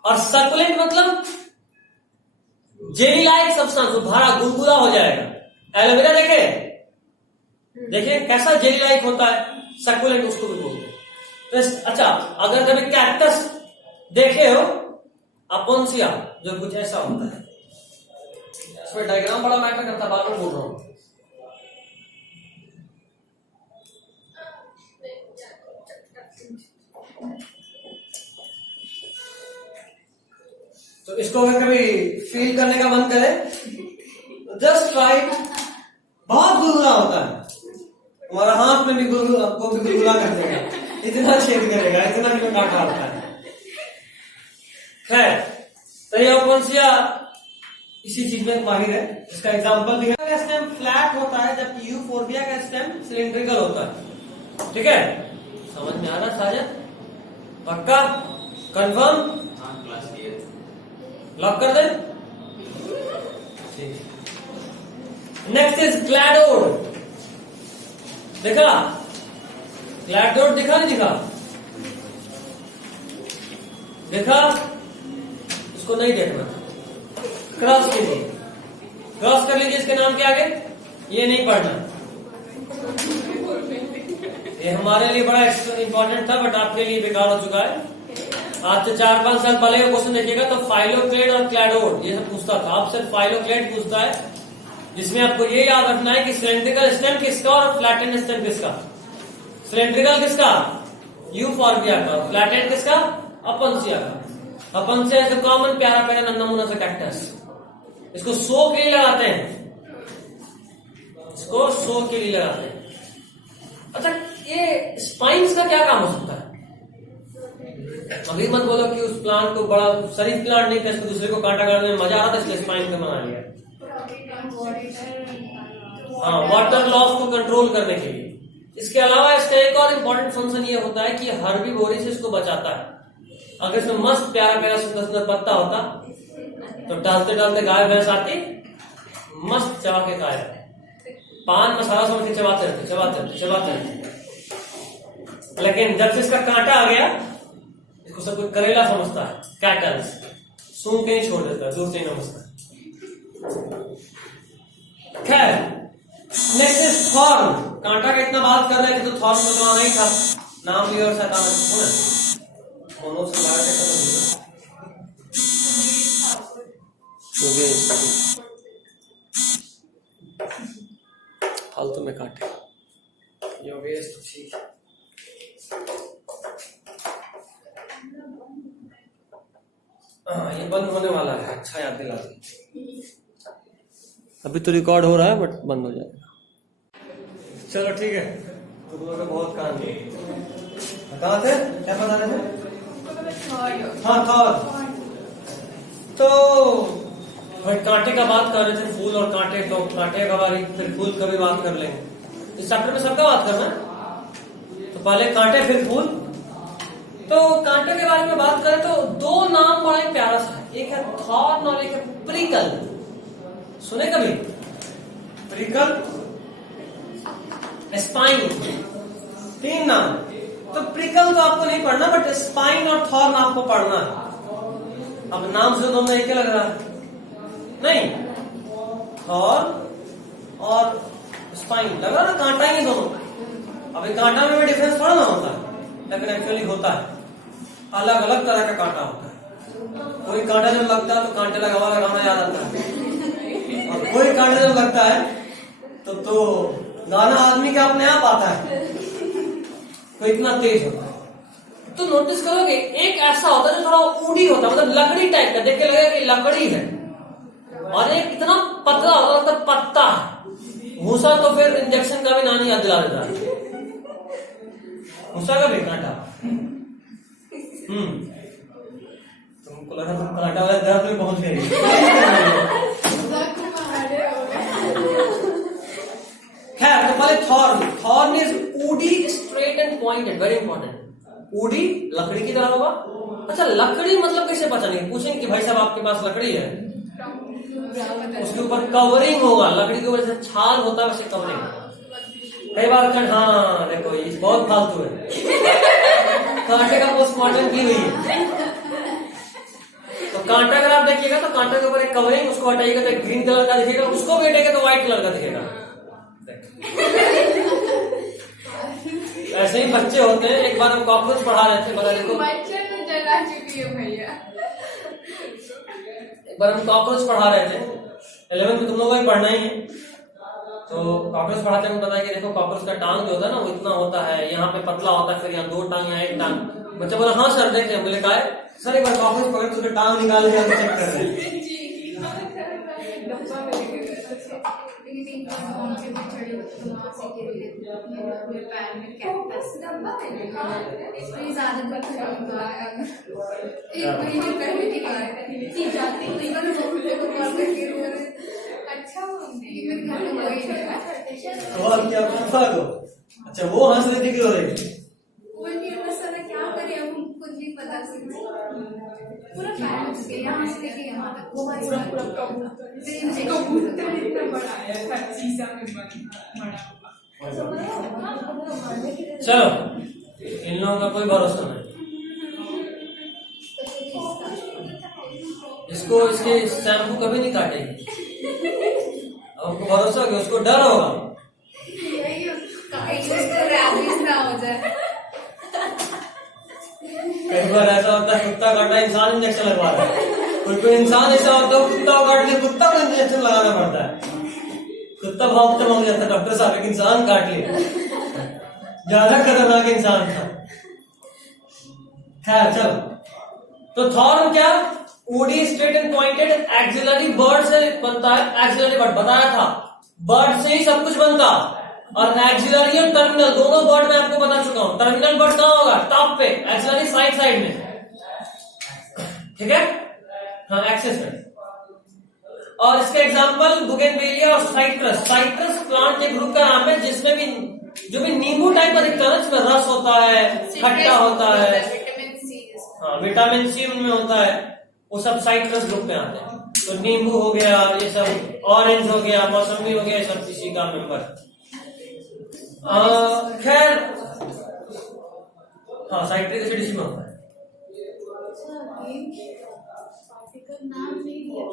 और सक्यूलेंट मतलब जेली लाइक सब्सटेंस, भरा गुलगुला हो जाएगा। एलोवेरा देखे कैसा जेली लाइक होता है, सक्यूलेंट उसको भी बोलते हैं। तो अच्छा, अगर कभी कैक्टस देखे हो, अपोन्सिया, जो कुछ ऐसा होता है, इसमें डायग्राम बड़ा मैटर करता है, बार बार बोल रहा हूं। तो इसको अगर कभी फील करने का मन करे, जस्ट ट्राई। बहुत गुलगुला होता है, तुम्हारा हाथ में भी गुलगुला को भी गुलगुला कर देगा, इतना छेद करेगा, इतना भी काटा होता है। खैर, तो ये अपोन्सिया इसी चीज में माहिर है। इसका एग्जांपल भी है, स्टेम फ्लैट होता है जबकि यूफोर्बिया का स्टेम सिलिंड्रिकल होता है। ठीक है, समझ में आ रहा साजन? पक्का? कंफर्म? लॉक कर दे। Next is ग्लैडोड। देखा ग्लैडोड? दिखा नहीं दिखा? देखा? इसको नहीं देखना, क्रॉस कीजिए, क्रॉस कर लीजिए। इसके नाम के आगे ये नहीं पढ़ना, ये हमारे लिए बड़ा इंपॉर्टेंट था, बट आपके लिए बेकार हो चुका है। आज से 4-5 साल पहले का क्वेश्चन देखिएगा तो फाइलोक्लेड और क्लैडोड ये सब पूछता था, अब सिर्फ फाइलोक्लेड पूछता है, जिसमें आपको ये याद रखना है कि सिलेंड्रिकल स्टेम किसका और फ्लैटेंड स्टेम किसका। सिलेंड्रिकल किसका? यूफॉर्बिया का। फ्लैटेंड किसका? अपोन्सिया का। अपोन्सिया इज कॉमन प्यारा प्यारा नन्ना सा कैक्टस। इसको शो के लिए लगाते हैं, इसको शो के लिए लगाते हैं। अच्छा, ये स्पाइन्स का क्या काम हो सकता है? अभी मत बोलो कि उस प्लांट को, बड़ा शरीफ प्लांट नहीं था, इसको दूसरे को कांटा काटने में मजा आ रहा था इसलिए स्पाइन का बना लिया। हाँ, वाटर लॉस को कंट्रोल करने के लिए। इसके अलावा इसका एक और इम्पोर्टेंट फंक्शन ये होता है कि हर्बीवोरी से इसको बचाता है। अगर इसमें मस्त प्यारा प्यारा सुंदर सुंदर पत्ता होता तो डालते डालते गाय भैंस आती, मस्त चबा के खाए, पान मसाला समझ के चबाते रहते चबाते रहते चबाते रहते। लेकिन जब से इसका कांटा आ गया, इसको सब कुछ करेला समझता है, कैटल्स, सूंघ के ही छोड़ देता है, दूर से ही नमस्कार। खैर, नेक्स्ट इज थॉर्न। कांटा का इतना बात कर रहे थे तो थॉर्न को तो नहीं था, नाम लिया और शैतान दोनों से लगा के फालतू में काटे ये वेस्ट ठीक। हाँ ये बंद होने वाला है, अच्छा याद दिला दी। अभी तो रिकॉर्ड हो रहा है बट बंद हो जाएगा। चलो ठीक है, तुम लोगों का बहुत काम है। कहाँ थे, क्या बता रहे थे? हाँ थॉर। तो भाई कांटे का बात कर रहे थे, फूल और कांटे, तो कांटे का बारी फिर फूल का भी बात कर लेंगे। इस चैप्टर में सबका बात करना है, तो पहले कांटे फिर फूल। तो कांटे के बारे में बात करें तो दो नाम बड़ा ही प्यारा सा है, एक है थॉर्न और एक है प्रिकल। सुने कभी? प्रिकल, स्पाइन, तीन नाम। तो प्रिकल तो आपको नहीं पढ़ना, बट स्पाइन और थॉर्न आपको पढ़ना है। अब नाम से दोनों एक ही लग रहा है, नहीं? थॉर्न और स्पाइन लग रहा ना, कांटा ही दोनों। अभी कांटा में भी डिफरेंस थोड़ा ना होता है, लेकिन एक्चुअली होता है, अलग अलग तरह का कांटा होता है। कोई कांटा जब लगता है तो कांटे लगा वाला गाना याद आता है, और कोई कांटा जब लगता है तो गाना आदमी के अपने आप आता है, तो इतना तेज होता है। तो नोटिस करोगे एक ऐसा होता है जो थोड़ा ऊडी होता है, मतलब लकड़ी टाइप का, देख के लगेगा कि लकड़ी है, और एक इतना पतला होता है, पत्ता है। भूसा तो फिर इंजेक्शन का भी नाम याद दिला देता है, भूसा का भी कांटा। तुमको लगा तुम कांटा वाले दर्द में पहुंच गए। खैर, तो पहले thorn. Thorn is woody, straight and pointed, very important. Woody लकड़ी की तरह होगा। अच्छा, लकड़ी मतलब कैसे पता नहीं? पूछेंगे कि भाई साहब आपके पास लकड़ी है, उसके ऊपर कवरिंग होगा, लकड़ी के ऊपर जैसे छाल होता है वैसे कवरिंग। कई बार हाँ देखो ये बहुत फालतू है, कांटे का पोस्टमार्टम की हुई है। तो कांटा अगर आप देखिएगा तो कांटे के ऊपर एक कवरिंग, उसको हटाइएगा तो एक ग्रीन कलर का दिखेगा, उसको भी हटाइएगा तो व्हाइट कलर का दिखेगा। ऐसे ही बच्चे होते हैं। एक बार हम कॉकरोच पढ़ा रहे थे, बता देखो बच्चे तो जला चुकी है भैया। एक बार हम कॉकरोच पढ़ा रहे थे, 11th में तुम लोगों को पढ़ना ही है। तो कॉकरोच पढ़ाते हैं, बताया कि देखो कॉकरोच का टांग जो होता है ना वो इतना होता है, यहाँ पे पतला होता है, फिर यहाँ दो टांग, यहाँ एक टांग। बच्चे बोला हाँ सर देखे, बोले का है सर एक बार कॉकरोच पकड़ तो टांग निकाल के चेक कर रहे हैं। और क्या दो? अच्छा वो हंस रही थी कि रो रही थी? क्या करें, अब हम खुद भी पता सकते पूरा पैरेंट्स के यहाँ से लेके यहाँ तक वो पूरा कबूतर इतना बड़ा है, हर चीज में बड़ा। चलो इन लोगों का कोई भरोसा नहीं। इसको इसके शैम्पू कभी नहीं काटेंगे। आपको भरोसा होगा, उसको डर होगा कई बार ऐसा होता है कुत्ता काटा इंसान इंजेक्शन लगवा रहा है, कोई इंसान ऐसा होता है कुत्ता काट लिया, कुत्ता को इंजेक्शन लगाना पड़ता है। कुत्ता भागते भाग जाता है डॉक्टर साहब, एक इंसान काट लिया, ज्यादा खतरनाक इंसान था। खैर चलो, तो थॉर्न क्या? Woody, straight and pointed, axillary bud से बनता है। एक्सिलरी बर्ड बताया था, बर्ड से ही सब कुछ बनता, और एक्सिलरी और टर्मिनल दोनों बर्ड में आपको बता चुका हूं। टर्मिनल बर्ड कहां होगा? टॉप पे, एक्सिलरी साइड साइड में, ठीक है? हाँ एक्सेस में। और इसके एग्जांपल बुगेनविलिया और साइट्रस। साइट्रस प्लांट के ग्रुप का नाम है जिसमें भी जो भी नींबू टाइप का दिखता है, इसमें रस होता है, खट्टा होता है, हाँ विटामिन सी उनमें होता है, वो सब साइट्रस ग्रुप में आते हैं। तो नींबू हो गया, ये सब ऑरेंज हो गया, मौसमी हो गया, सब इसी का मेंबर। खैर हाँ साइट्रिक एसिड इसी में होता है। नाम नहीं दिया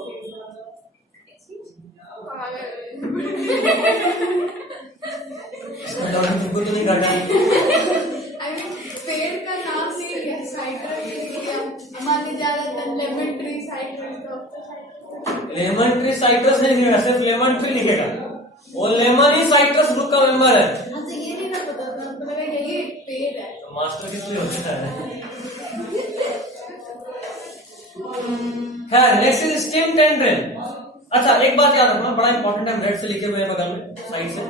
तुमको तो नहीं काटा। पेड़ का नाम नहीं लिया, साइट्रस हमारे ज्यादातर lemon tree citrus, lemon tree citrus नहीं लिखेगा, सिर्फ लेमन ट्री लिखेगा। वो लेमन ही साइट्रस ग्रुप का मेंबर है। मुझे ये नहीं पता था, हमको लगा ये पेड़ है। तो मास्टर किस लिए होता है? खैर नेक्स्ट इज स्टेम टेंड्रिल। अच्छा एक बात याद रखना, बड़ा इंपॉर्टेंट है, रेड से लिखे हुए हैं बगल में साइड से,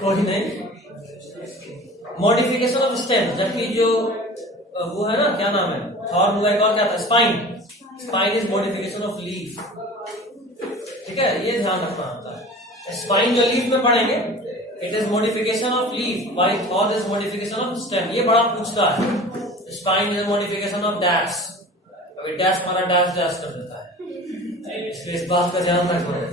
कोई नहीं। मॉडिफिकेशन ऑफ स्टेम, जबकि जो वो है ना, क्या नाम है, थॉर्न हुआ, एक और क्या था, spine. Spine is modification of leaf, ठीक है, ये ध्यान रखना होता है। स्पाइन जो लीफ में पढ़ेंगे, it is modification of leaf, while thorn is modification of stem. ये बड़ा पूछता है, spine is modification of dash, अभी डैश मारा डैश डैश कर देता है, इसलिए इस बात का ध्यान रखना है।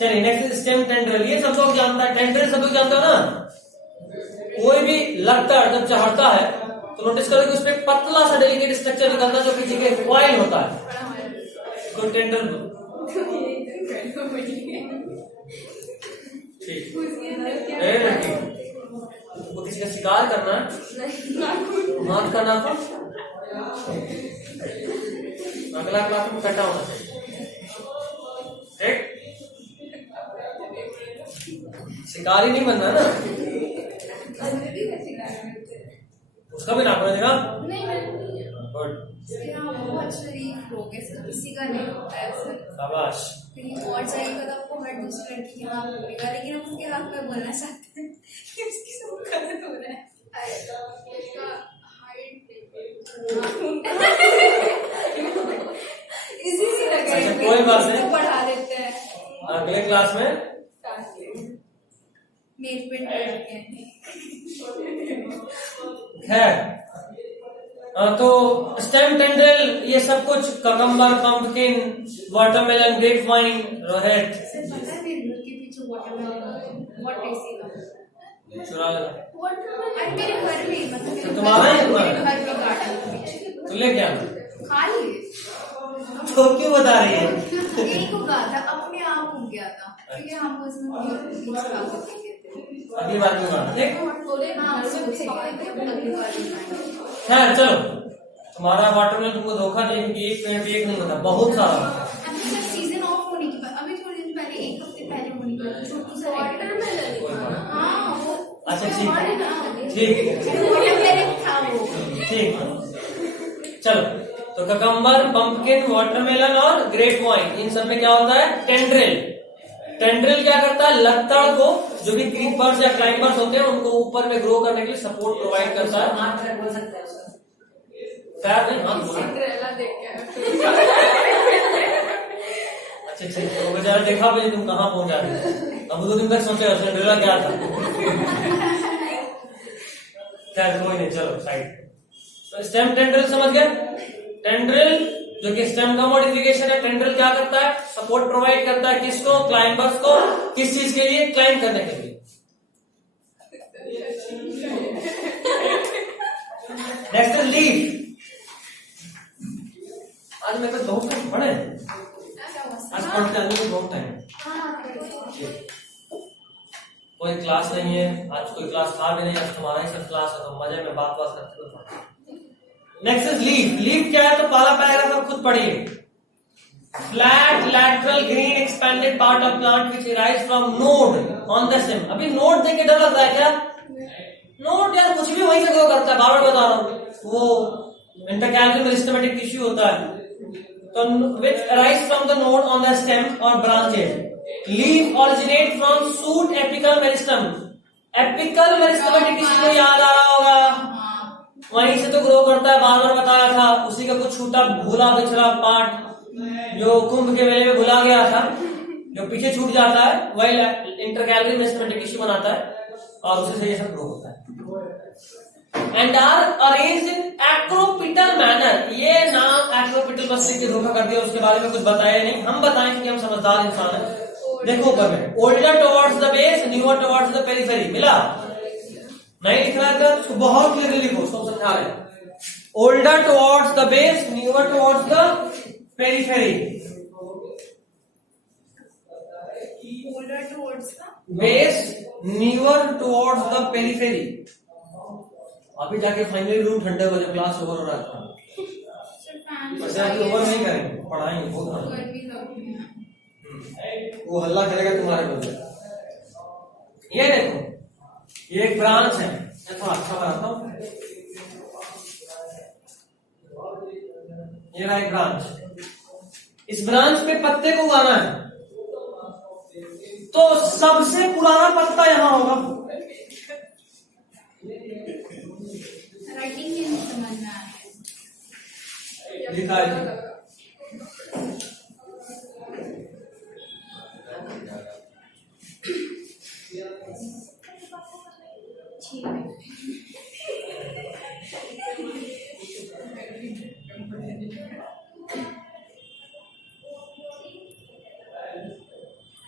चलिए नेक्स्ट स्टेम टेंड्रिल, ये सब लोग जानता है, टेंड्रिल सब लोग जानते हो ना। कोई भी लगता है जब चढ़ता है तो नोटिस करो कि उसमें पतला सा डेलिकेट स्ट्रक्चर निकलता है जो कि जगह कॉइल होता है, कोई टेंड्रिल। ठीक, वो किसी का शिकार करना है, मात करना था, अगला क्लास में कटा होना चाहिए, ठीक, शिकारी नहीं बनना ना, उसका भी नाम बनेगा। नहीं गुड, बहुत शरीफ लोग हैं, किसी का नहीं होता है सर। शाबाश। कहीं और जाएगा तो आपको हर दूसरी लड़की के हाथ बोलेगा, लेकिन हम उसके हाथ में बोलना चाहते हैं कि उसकी सब गलत हो रहा है। इसी से लगा अच्छा, कोई बात नहीं, बढ़ा देते हैं, अगले क्लास में नेल पेंट करके। खैर तो स्टेम टेंड्रिल ये सब कुछ, cucumber, pumpkin, watermelon, grape vine, रोहेट। सर पता है मेरे घर के पीछे वाटरमेलन बहुत टेस्टी लगता है। चुरा लेना, वाटरमेलन मेरे घर में, मतलब मेरे तुम्हारा है घर में गार्डन के पीछे तो ले क्या खा लिए। तो क्यों बता रही है? एक उगा था, अपने आप उग गया था, क्योंकि हम उसमें अगली बार में उगाना, ठीक। खैर चलो, तुम्हारा वाटरमेलन तुमको धोखा नहीं, क्योंकि एक पेड़ पे एक नहीं होता, बहुत सारा होता है। सीजन ऑफ होने के बाद, अभी थोड़े दिन पहले, एक हफ्ते पहले होने के बाद छोटू सा वाटरमेलन, हाँ वो, अच्छा ठीक ठीक था वो। ठीक, चलो तो ककम्बर, पंपकिन, वाटरमेलन और ग्रेप वाइन, इन सब में क्या होता है, टेंड्रिल। टेंड्रिल क्या करता है, लत्तड़ को, जो भी क्रीपर्स या क्लाइंबर्स होते हैं उनको ऊपर में ग्रो करने के लिए सपोर्ट प्रोवाइड करता है। बोल सकते हैं उसका। पैर नहीं, हाथ बोलो। अच्छा ठीक, तो बेचारा देखा भी तुम कहाँ पहुंचा रहे, अब 2 दिन तक सोचे सिंड्रेला क्या था। खैर कोई नहीं, चलो साइड। तो स्टेम टेंड्रिल समझ गए। टेंड्रिल जो कि स्टेम का मॉडिफिकेशन है, टेंड्रिल क्या करता है, सपोर्ट प्रोवाइड करता है किसको, क्लाइंबर्स को, किस चीज के लिए, क्लाइंब करने के लिए। Next is leaf. आज मेरे को बहुत टाइम पढ़े, आज पढ़ते आने में बहुत टाइम, कोई क्लास नहीं है आज, कोई क्लास था भी नहीं, आज तुम्हारा ही सब क्लास है, तो मजे में बात करते हुए। Next is leaf. लीफ क्या है, तो पहला पैराग्राफ आप खुद पढ़िए। Flat lateral green expanded part of plant which arise from node on the stem. अभी नोड देख के डर लगता है क्या, नोड यार कुछ भी वहीं से ग्रो करता है, बार बार बता रहा हूं, वो इंटरकैलरी मेरिस्टेमेटिक टिश्यू होता है, तो which arise from the node on the stem और branches. Leaf originate from shoot apical meristem. Apical meristematic tissue को याद आ रहा होगा, वहीं से तो ग्रो करता है, बार बार बताया था। उसी का कुछ छूटा भूला बिछड़ा पार्ट जो कुंभ के मेले में भुला गया था, जो पीछे छूट जाता है, वही इंटरकैलरी मेरिस्टेमेटिक टिश्यू बनाता है और उसी से ये सब ग्रो होता है। And are arranged in acropetal manner. ये नाम एक्रोपिटल बस के धोखा कर दिया, उसके बारे में कुछ बताया नहीं, हम बताएं कि हम समझदार इंसान हैं। देखो ऊपर में, older towards the base, newer towards the periphery. मिला नहीं लिख रहा है तो बहुत क्लियरली लिखो, सब समझा रहे हैं। Older towards the base, newer towards the periphery. Older towards the base, newer towards the periphery. अभी जाके फाइनली रूम ठंडे हो जाए, क्लास ओवर हो रहा था, वैसे अभी ओवर नहीं करेंगे, पढ़ाएंगे बहुत। वो हल्ला करेगा तुम्हारे बदले। ये देखो, ये एक ब्रांच है, मैं थोड़ा अच्छा बनाता हूं। ये रहा एक ब्रांच, इस ब्रांच पे पत्ते को उगाना है, तो सबसे पुराना पत्ता यहां होगा। राइटिंग ही नहीं समझना है। लिखा है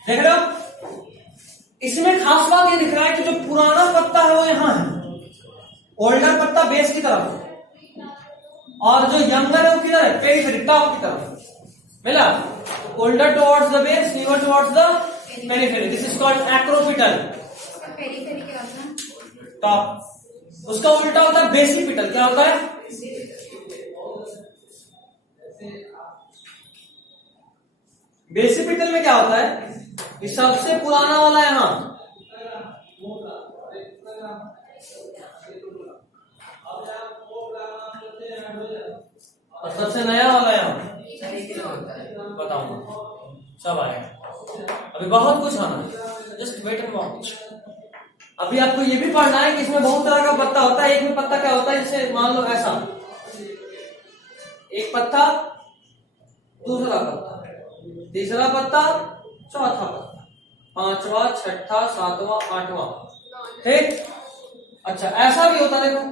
देख रहे हो, इसमें खास बात ये दिख रहा है कि जो पुराना पत्ता है वो यहां है, ओल्डर पत्ता बेस की तरफ, और जो यंगर है वो किधर है, पेरिफेरी टॉप की तरफ। मिला, older towards the base, newer towards the periphery. This is called acropetal. Periphery क्या होता है? टॉप, उसका उल्टा होता है बेसिपिटल। क्या होता है? बेसिपिटल में क्या होता है, ये सबसे पुराना वाला यहां, और सबसे नया वाला यहां। बताऊंगा, सब आएगा, अभी बहुत कुछ आना है, जस्ट वेट एंड वॉच। अभी आपको ये भी पढ़ना है कि इसमें बहुत तरह का पत्ता होता है। एक में पत्ता क्या होता है, जैसे मान लो ऐसा, एक पत्ता, दूसरा पत्ता, तीसरा पत्ता, चौथा पत्ता, पांचवा, छठा, सातवां, आठवां, ठीक। अच्छा, ऐसा भी होता है, देखो,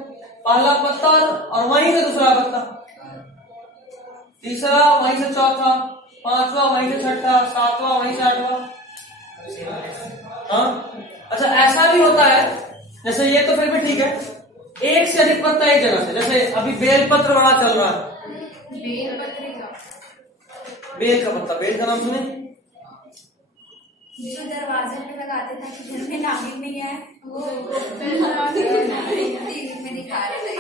पहला पत्ता और वहीं से दूसरा पत्ता, तीसरा वहीं से चौथा, पांचवा वहीं से छठा, सातवां वहीं से आठवां। हाँ, अच्छा, ऐसा भी होता है, जैसे ये तो फिर भी ठीक है, एक से अधिक पत्ता एक जगह से, जैसे अभी बेलपत्र बड़ा चल रहा है। बेल का पत्ता, बेल का नाम सुने? जो दरवाजे पे लगाते थे कि घर में नागिन नहीं है, वो टीवी में दिखा रहे थे।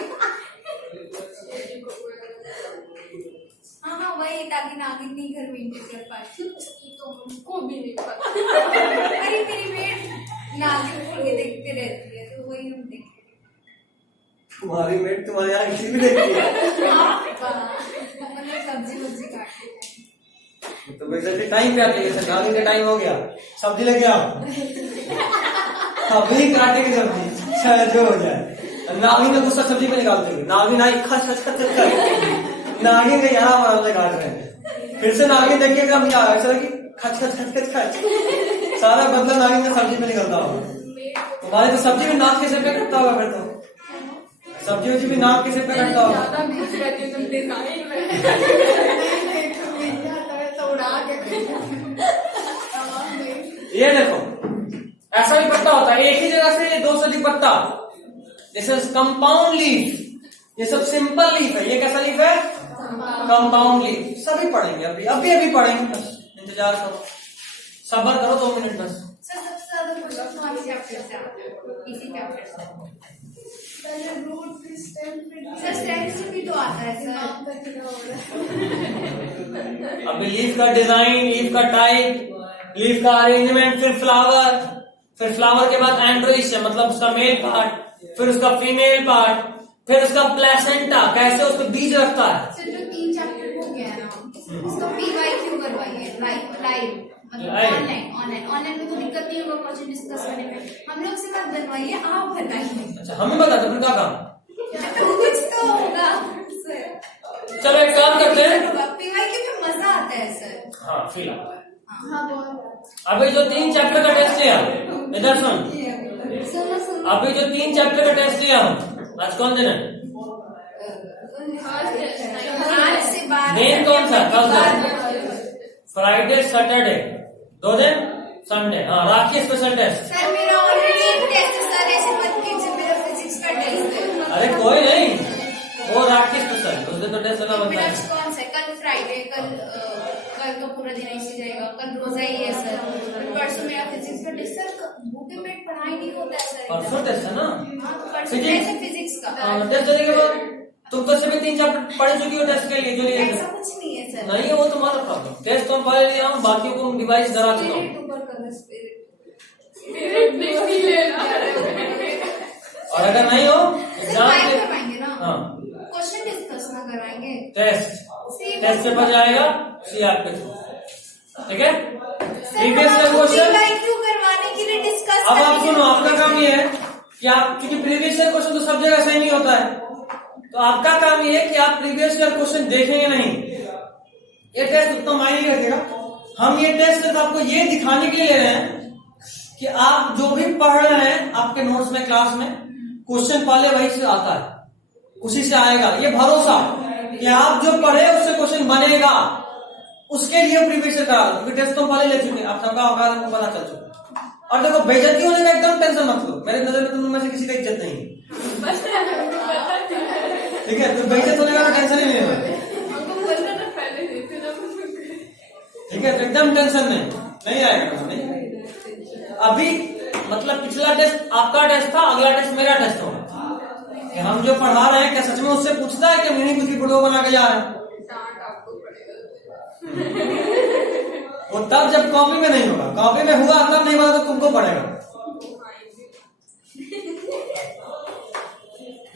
हाँ, वही, ताकि नागिन नहीं घर में एंटर कर पाए। तो हमको भी नहीं पता। अरे मेरी बेट नागिन को भी देखते रहती है, तो वही हम देखते। तुम्हारी मेट तुम्हारे यहाँ किसी भी देखती है? मतलब सब्जी काटते हैं। तो वैसे टाइम पे आती है, नागिन का टाइम हो गया, सब्जी लेके आओ, अभी काटेगी सब्जी, शायद जो हो जाए। नागिन का गुस्सा सब्जी पे निकालते हैं, नागिन आई, खच खच खच खच, नागिन के यहाँ मारने काट रहे हैं, फिर से नागिन देखिए कब क्या ऐसा कि खच खच खच खच खच, सारा बदला नागिन का सब्जी पे निकलता होगा। तुम्हारी तो सब्जी भी नाक के सिर पे कटता होगा, फिर तो सब्जी उब्जी भी नाक के सिर पे कटता होगा। ये देखो, ऐसा भी पत्ता होता है, एक ही जगह से दो से अधिक पत्ता, दिस इज कंपाउंड लीफ। ये सब सिंपल लीफ है, ये कैसा लीफ है? Compound leaf. सभी पढ़ेंगे, अभी पढ़ेंगे, बस इंतजार करो, सब्र करो 2 मिनट बस। सर, सबसे ज्यादा क्वेश्चन हमारे चैप्टर से आते हैं, इसी चैप्टर से। सर, स्टेम से भी तो आता है सर। अभी लीफ का डिजाइन, लीफ का टाइप, लीफ का अरेंजमेंट, फिर फ्लावर के बाद एंड्रोइश मतलब उसका मेल पार्ट, फिर उसका फीमेल पार्ट, फिर उसका प्लेसेंटा, कैसे उसको बीज रखता है। सर, जो 3 चैप्टर हो गया ना, उसका PYQ करवाइए, लाइव, मतलब ऑनलाइन में तो दिक्कत नहीं होगा क्वेश्चन डिस्कस करने में। हम लोग से मत बनवाइए, आप बनाइए। अच्छा, हमें बता दो फिर क्या काम। कुछ तो होगा सर। चलो एक काम करते हैं, PYQ में मजा आता है सर। हाँ फिलहाल हाँ, बहुत। अभी जो 3 चैप्टर का टेस्ट लिया, इधर सुन, सुनो। अभी जो 3 चैप्टर का टेस्ट लिया हम, आज कौन दिन है? आज से 12 दिन कौन सा? कल से फ्राइडे सैटरडे 2 दिन, संडे। हाँ, राखी स्पेशल टेस्ट। सर, मेरा ऑलरेडी एक टेस्ट है सर, ऐसे मत कीजिए, मेरा फिजिक्स का टेस्ट है। अरे कोई नहीं, वो राखी स्पेशल, उस दिन तो टेस्ट लेना बनता है। कौन सा? कल फ्राइडे, कल तो पूरा दिन ऐसे जाएगा, कल रोजा ही है सर। परसों मेरा फिजिक्स का टेस्ट। सर, बुक में पढ़ाई नहीं होता है सर। परसों टेस्ट है ना? हाँ, तो परसों कैसे फिजिक्स का टेस्ट देने के बाद तुम तो सिर्फ 3 चैप्टर पढ़ चुकी हो टेस्ट के लिए जो लिए ऐसा कुछ नहीं है सर। नहीं है, वो तुम्हारा प्रॉब्लम। टेस्ट तो हम पढ़ लिया, हम बाकियों को रिवाइज करा चुका हूँ। स्पिरिट ऊपर करना, स्पिरिट नहीं लेना। और अगर नहीं हो सर एग्जाम लाइव के करवाएंगे ना, हाँ क्वेश्चन डिस्कस ना करवाएंगे। टेस्ट पेपर जाएगा सीआर पे, ठीक है। प्रीवियस ईयर क्वेश्चन क्यों करवाने के लिए डिस्कस। अब आप सुनो, आपका काम ये है कि आप, क्योंकि प्रीवियस ईयर क्वेश्चन तो सब जगह सही नहीं होता है, तो आपका काम ये है कि आप प्रीवियस ईयर क्वेश्चन देखेंगे नहीं। ये टेस्ट उतना मायने नहीं रखेगा। हम ये टेस्ट सिर्फ आपको ये दिखाने के लिए ले रहे हैं कि आप जो भी पढ़ रहे हैं आपके नोट्स में, क्लास में, क्वेश्चन पहले वही से आता है, उसी से आएगा। ये भरोसा कि आप जो पढ़े उससे क्वेश्चन बनेगा, उसके लिए प्रीवियस ईयर करा, क्योंकि टेस्ट तो पहले ले चुके, आप सबका औकात को पता चल चुका। और देखो, बेइज्जती होने का एकदम टेंशन मत लो, मेरे नजर में तुम में से किसी का इज्जत नहीं है, ठीक है। तो बेइज्जत होने का टेंशन ही नहीं है, ठीक है। तो एकदम टेंशन नहीं आएगा, नहीं। अभी मतलब पिछला टेस्ट आपका टेस्ट था, अगला टेस्ट मेरा टेस्ट होगा कि हम जो पढ़ा रहे हैं क्या सच में उससे पूछता है कि मिनी कुछ वीडियो बना के जा रहे हैं। वो तब जब कॉपी में नहीं होगा, कॉपी में हुआ तब नहीं होगा तो तुमको पड़ेगा।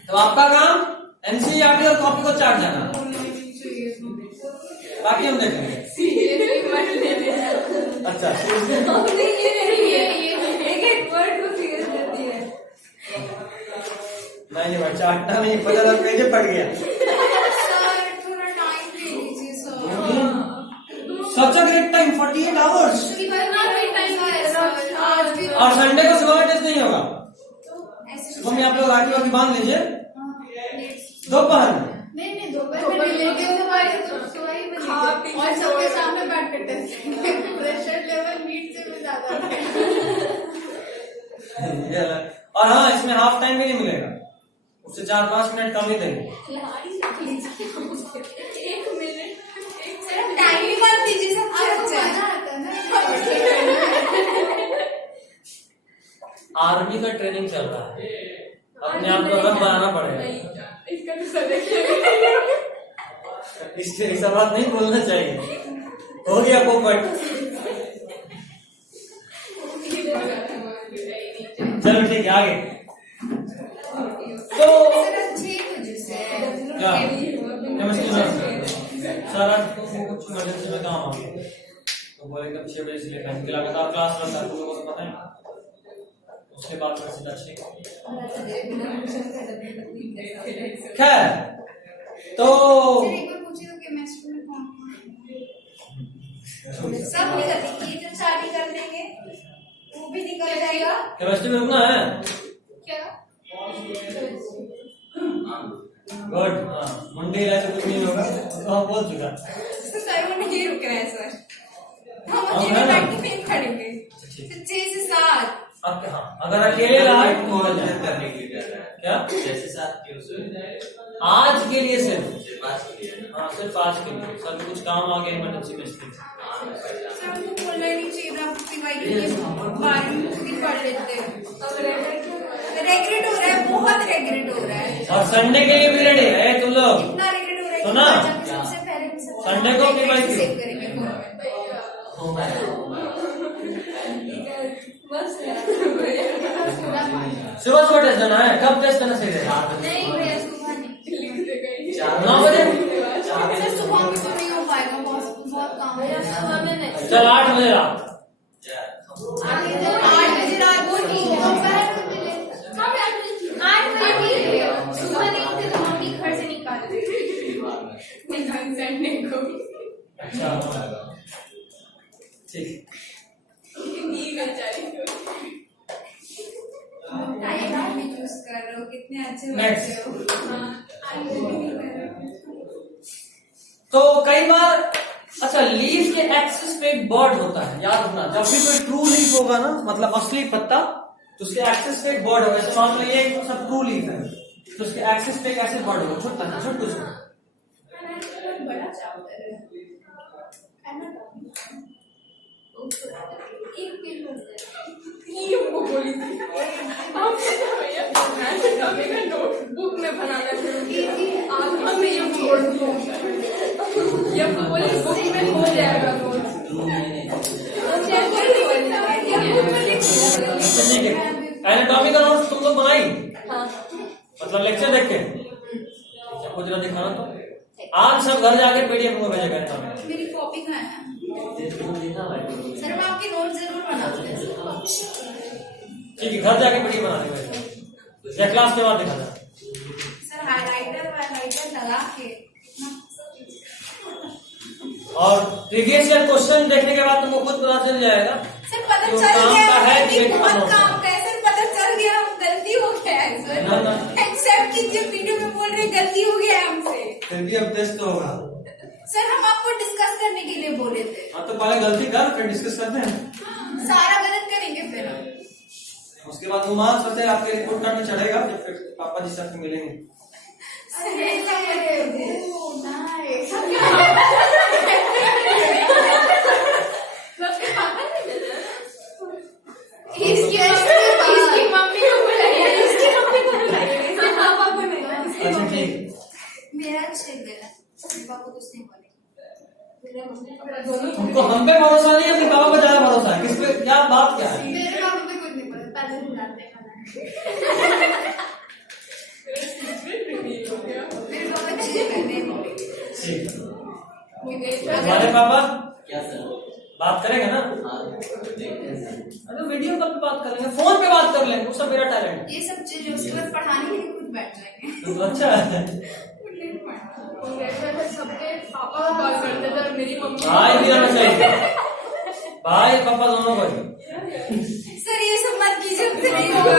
तो आपका काम एनसीईआरटी और कॉपी को चाट जाना, बाकी हम देखेंगे। अच्छा नहीं भाई, चाटना नहीं, 50,000 पेज पड़ गया। Such a great time, 48 hours। और संडे को सुबह में टेस्ट नहीं होगा, मम्मी आप लोग आके अभी बांध लीजिए। दोपहर में नहीं दोपहर में लेके और सबके सामने बैठ कर टेस्ट प्रेशर लेवल नीट से भी ज्यादा है। और हाँ, इसमें हाफ टाइम भी नहीं मिलेगा, उससे 4-5 मिनट कम ही देंगे। 1 मिनट टाइम निकाल दीजिए, सबसे अच्छा आर्मी का ट्रेनिंग चल रहा है, अपने आप को अलग बनाना पड़ेगा। इसका तो सलेक्शन इसलिए ऐसा बात नहीं बोलना चाहिए। हो गया पोपट। चलो ठीक है, आगे। तो क्या केमिस्ट्री सर आज कुछ इमरजेंसी में काम आ गया, तो बोले कब 6 बजे से लेकर के लगातार क्लास रहता है, तुम लोगों को पता है। उसके बाद में सीधा खैर, तो केमिस्ट्री में कौन सब निकल, ये जो स्टार्टिंग कर देंगे वो भी निकल जाएगा। केमिस्ट्री में रुकना है क्या गुड। हाँ, मंडे ऐसे कुछ नहीं होगा, तो हम बोल चुका। सर वो नहीं रुक रहे हैं सर, हम अकेले बैठ के नहीं पढ़ेंगे। 6 से 7 अब हाँ, अगर अकेले लाए तो करने के लिए कर रहा है क्या 6 से 7 की उसमें आज के लिए सिर्फ 5 के लिए हाँ, सिर्फ आज के लिए। सर कुछ काम आ गया इमरजेंसी में, इसलिए सर हमको बोलना ही नहीं चाहिए था, पीवाई के लिए 12 मिनट पढ़ लेते हैं। रेग्रेट हो रहा है, बहुत रेग्रेट हो रहा है। और संडे के लिए भी रेडी है तुम लोग। इतना रेग्रेट हो रहा है कि सुना? सबसे पहले संडे को पीवाई क्यों? सेव करेंगे फोन में। सुबह सुबह टेस्ट देना है, कब टेस्ट देना सही रहेगा? नहीं भैया सुबह नहीं, 9 बजे। सर सुबह में तो नहीं हो पाएगा, बहुत काम है। चल 8 बजे रात। 8 बजे रात को ठीक है, दोपहर को मिले। 8 बजे ठीक है, सुबह नहीं थे तो मम्मी घर से निकालते संडे को। अच्छा ठीक, टाइम आप भी चूज कर रहे हो, कितने अच्छे Next. बच्चे हो। तो कई बार अच्छा, लीफ के एक्सिस पे एक बर्ड होता है, याद रखना। जब भी कोई ट्रू लीफ होगा ना, मतलब असली पत्ता, तो उसके एक्सिस पे एक बर्ड होगा। जैसे मान लो ये एक सब ट्रू लीफ है, तो उसके एक्सिस पे एक ऐसे बर्ड होगा, छोटा छोटू सा। बड़ा चावल है एक किलो ये वो बोली थी आपसे, तो भैया नोटबुक में बनाना चाहिए। छोड़ दो ये आपको बोले बुक में हो जाएगा नोट्स ठीक है, एनाटॉमी का नोट्स तुम लोग बनाई, हाँ मतलब लेक्चर देख के कुछ ना दिखाना तो आज सब घर जाके पीडीएफ में भेजेगा एनाटॉमी। मेरी कॉपी कहाँ है? सर हम आपके नोट जरूर बनाते हैं। ठीक है, घर जाके पीडीएफ बना देंगे या क्लास के बाद दिखाना। सर हाइलाइटर लगा के और प्रीवियस ईयर क्वेश्चन देखने के बाद तुमको खुद पता चल जाएगा सर पता जो चल काम गया का है कि कि बहुत काम काम का है सर, पता चल गया हम गलती हो गया है सर। ना, ना। एक्सेप्ट कीजिए, वीडियो में बोल रहे गलती हो गया है हमसे। फिर भी अब टेस्ट तो होगा। सर हम आपको डिस्कस करने के लिए बोले थे। हाँ तो पहले गलती कर फिर डिस्कस करते हैं, सारा गलत करेंगे फिर हम। उसके बाद वो मार्क्स होते हैं आपके रिपोर्ट कार्ड में चढ़ेगा जब फिर पापा जी से आपको मिलेंगे। इसकी मम्मी को बुलाइए, इसकी मम्मी को बुलाइए, इसके पापा को नहीं। अच्छा ठीक, मेरा अच्छे गया, पापा कुछ नहीं बोले। तुमको हम पे भरोसा नहीं है, अपने पापा पे ज्यादा भरोसा है, किस पे क्या बात क्या है? मेरे पापा पे कुछ नहीं बोले, पैसे बुलाते हैं खाना। मेरे पापा चीजें करते हैं। ठीक, हमारे पापा क्या सर? बात करेंगे ना? हाँ देखते हैं सर। अरे वीडियो कॉल पे बात करेंगे, फोन पे बात कर लेंगे, वो सब मेरा टैलेंट ये सब चीजें उसके बाद पढ़ाने के लिए खुद बैठ जाएंगे। है। तो अच्छा है, सबके पापा को कॉल करते थे और मेरी मम्मी भाई भी रहना चाहिए, भाई पापा दोनों को। सर ये सब मत कीजिए, हमसे नहीं होगा।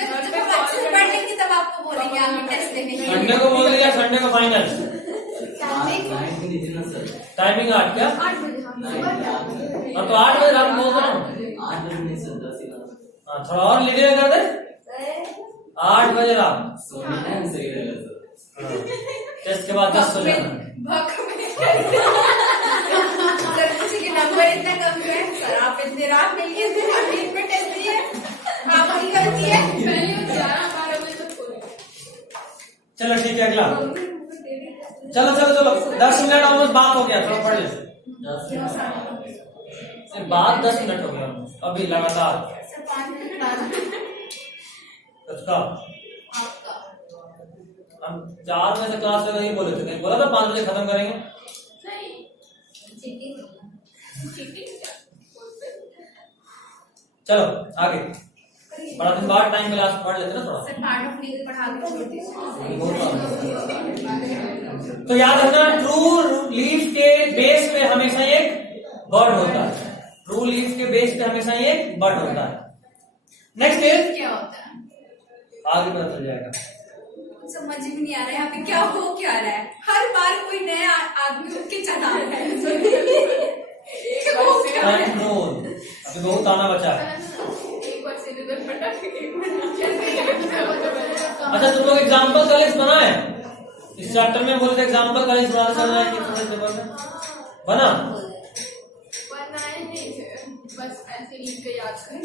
जब हम अच्छे से पढ़ लेंगे तब आपको बोलेंगे, आगे टेस्ट देने के लिए। संडे को बोल दिया, संडे को फाइनल। नाइट में नीचे ना सर। टाइमिंग 8 क्या? 8 बजे हाँ हाँ तो 8 बजे रात को बोल रहा हूँ। 8 बजे नहीं सर, 10 ही रात। हाँ थोड़ा और लीडिंग कर दे, 8 बजे रात। सोने टाइम सही रहेगा सर। टेस्ट के बाद 10 हो जाना। सर किसी के नंबर इतना कम है सर, आप इतने रात में लिए थे, आप दिन में टेस्ट दिए, आपकी गलती है। पहले 11-12 बजे तक खोले। चलो ठीक है, अगला चलो चलो चलो 10 मिनट ऑलमोस्ट बात हो गया, थोड़ा पढ़ ले। 10 बात 10 मिनट हो गया अभी लगातार। सर 5 मिनट बाद किसका? आपका हम 4 बजे से क्लास में नहीं बोले थे, कहीं बोला था 5 बजे खत्म करेंगे। चलो आगे, बड़ा दिन बाद टाइम मिला, पढ़ लेते ना थोड़ा। सर पार्ट ऑफ लीगल पढ़ा के छोड़ दीजिए। तो याद रखना, ट्रू लीफ के बेस पे हमेशा एक वर्ड होता है, ट्रू लीफ के बेस पे हमेशा एक वर्ड होता है। नेक्स्ट इज, क्या होता है आगे पता चल जाएगा। समझ में नहीं आ रहा है यहाँ पे क्या हो क्या रहा है। हर बार कोई नया आदमी उठ के चला रहा है। कंट्रोल, अभी बहुत आना बचा है। एक बार सिलेबस पढ़ा के एक बार अच्छा तुम लोग एग्जाम्पल का लिस्ट बनाए इस चैप्टर में, बोलते एग्जाम्पल का लिस्ट बनाना चल रहा है कि बना? बनाए नहीं थे, बस ऐसे लिख के याद करें।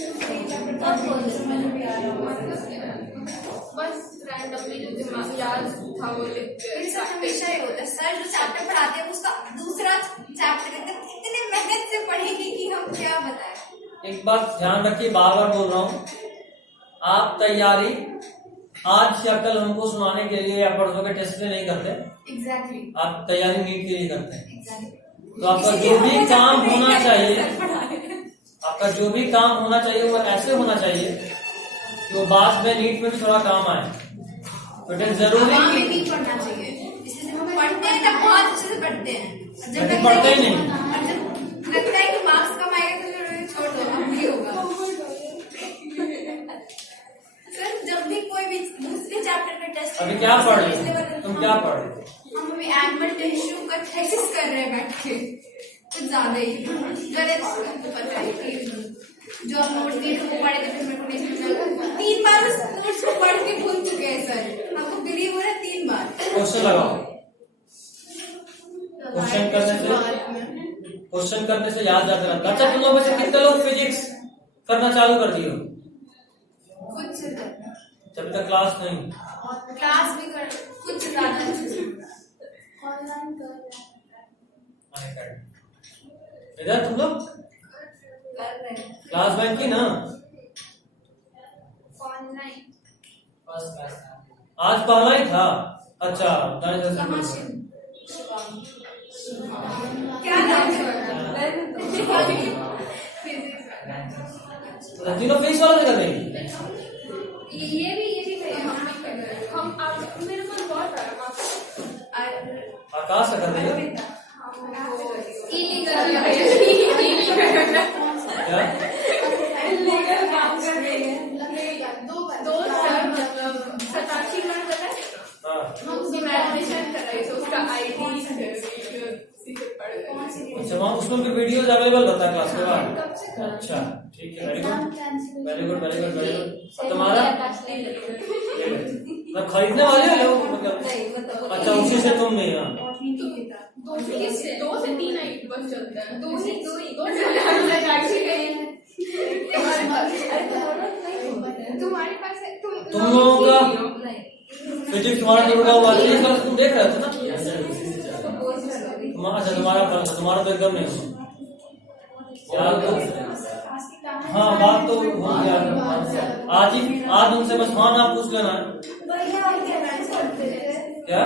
बस रैंडमली जो दिमाग याद था वो लिख के। मेरे साथ हमेशा ही होता है सर, जो चैप्टर पढ़ाते हैं उसका दूसरा चैप्टर एकदम इतने मेहनत से पढ़ेंगे कि हम क्या बताएं। एक बात ध्यान रखिए, बार बार बोल रहा हूँ, आप तैयारी आज या कल हमको सुनाने के लिए या परसों के टेस्ट में नहीं करते। एग्जैक्टली आप तैयारी नीट के लिए करते हैं। एग्जैक्टली। तो आपका जो भी काम होना चाहिए, आपका जो भी काम होना चाहिए वो ऐसे होना चाहिए कि वो बाद में नीट में भी थोड़ा काम आए। तो इट इज जरूरी हमें कि नहीं पढ़ना चाहिए, इसलिए जब हम पढ़ते हैं तब बहुत अच्छे से पढ़ते हैं। जब लेकिन पढ़ते ही नहीं। और जब लगता है कि मार्क्स कम आएगा तो छोड़ दो, अब नहीं होगा। सर जब भी कोई भी दूसरे चैप्टर का टेस्ट, अभी क्या पढ़ रहे हो? तुम क्या पढ़ रहे हो? हम अभी एनुअल टेस्ट का थेसिस कर रहे हैं बैठ के, कुछ ज्यादा ही गलत पता है कि जो हम नोट्स दिए थे वो पढ़े थे, फिर मेरे को नहीं समझा। 3 बार उस नोट्स को पढ़ के भूल चुके हैं सर, आपको बिलीव हो रहा है 3 बार। क्वेश्चन लगाओ, क्वेश्चन करने से याद जाता रहता है। अच्छा तुम लोग में से कितने लोग फिजिक्स करना चालू कर दिए हो? कुछ जब तक क्लास नहीं। क्लास भी कर कुछ ज्यादा अच्छे से ऑनलाइन कर इधर तुम लोग रहे हैं क्लास बैक की ना? ऑनलाइन। फर्स्ट क्लास आज पहला ही था। अच्छा कहाँ से क्या नाम है तीनों फेस वाला कर रही। ये भी हम आप मेरे पास बहुत आकाश का कर रही है क्या? लीगल काम कर रही है। दो सताक्षी का पता है हाँ। हम उसकी ग्रेजुएशन कर रहे थे उसका आईडी अच्छा वहाँ उसमें भी वीडियोज अवेलेबल रहता है क्लास के बाद? अच्छा ठीक है, very good very good very good very good. तुम्हारा मैं खरीदने वाले हो लोग मतलब? अच्छा उसी से तुम नहीं? हाँ दो से तीन आई बस चलता है दो से तुम्हारे पास है तुम लोगों का फिजिक्स तुम्हारा जो रुका हुआ है तुम देख रहे थे ना? अच्छा तुम्हारा तो एकदम नहीं यार तो हाँ बात तो हो गया। आज उनसे बस हाँ ना पूछ लेना है क्या?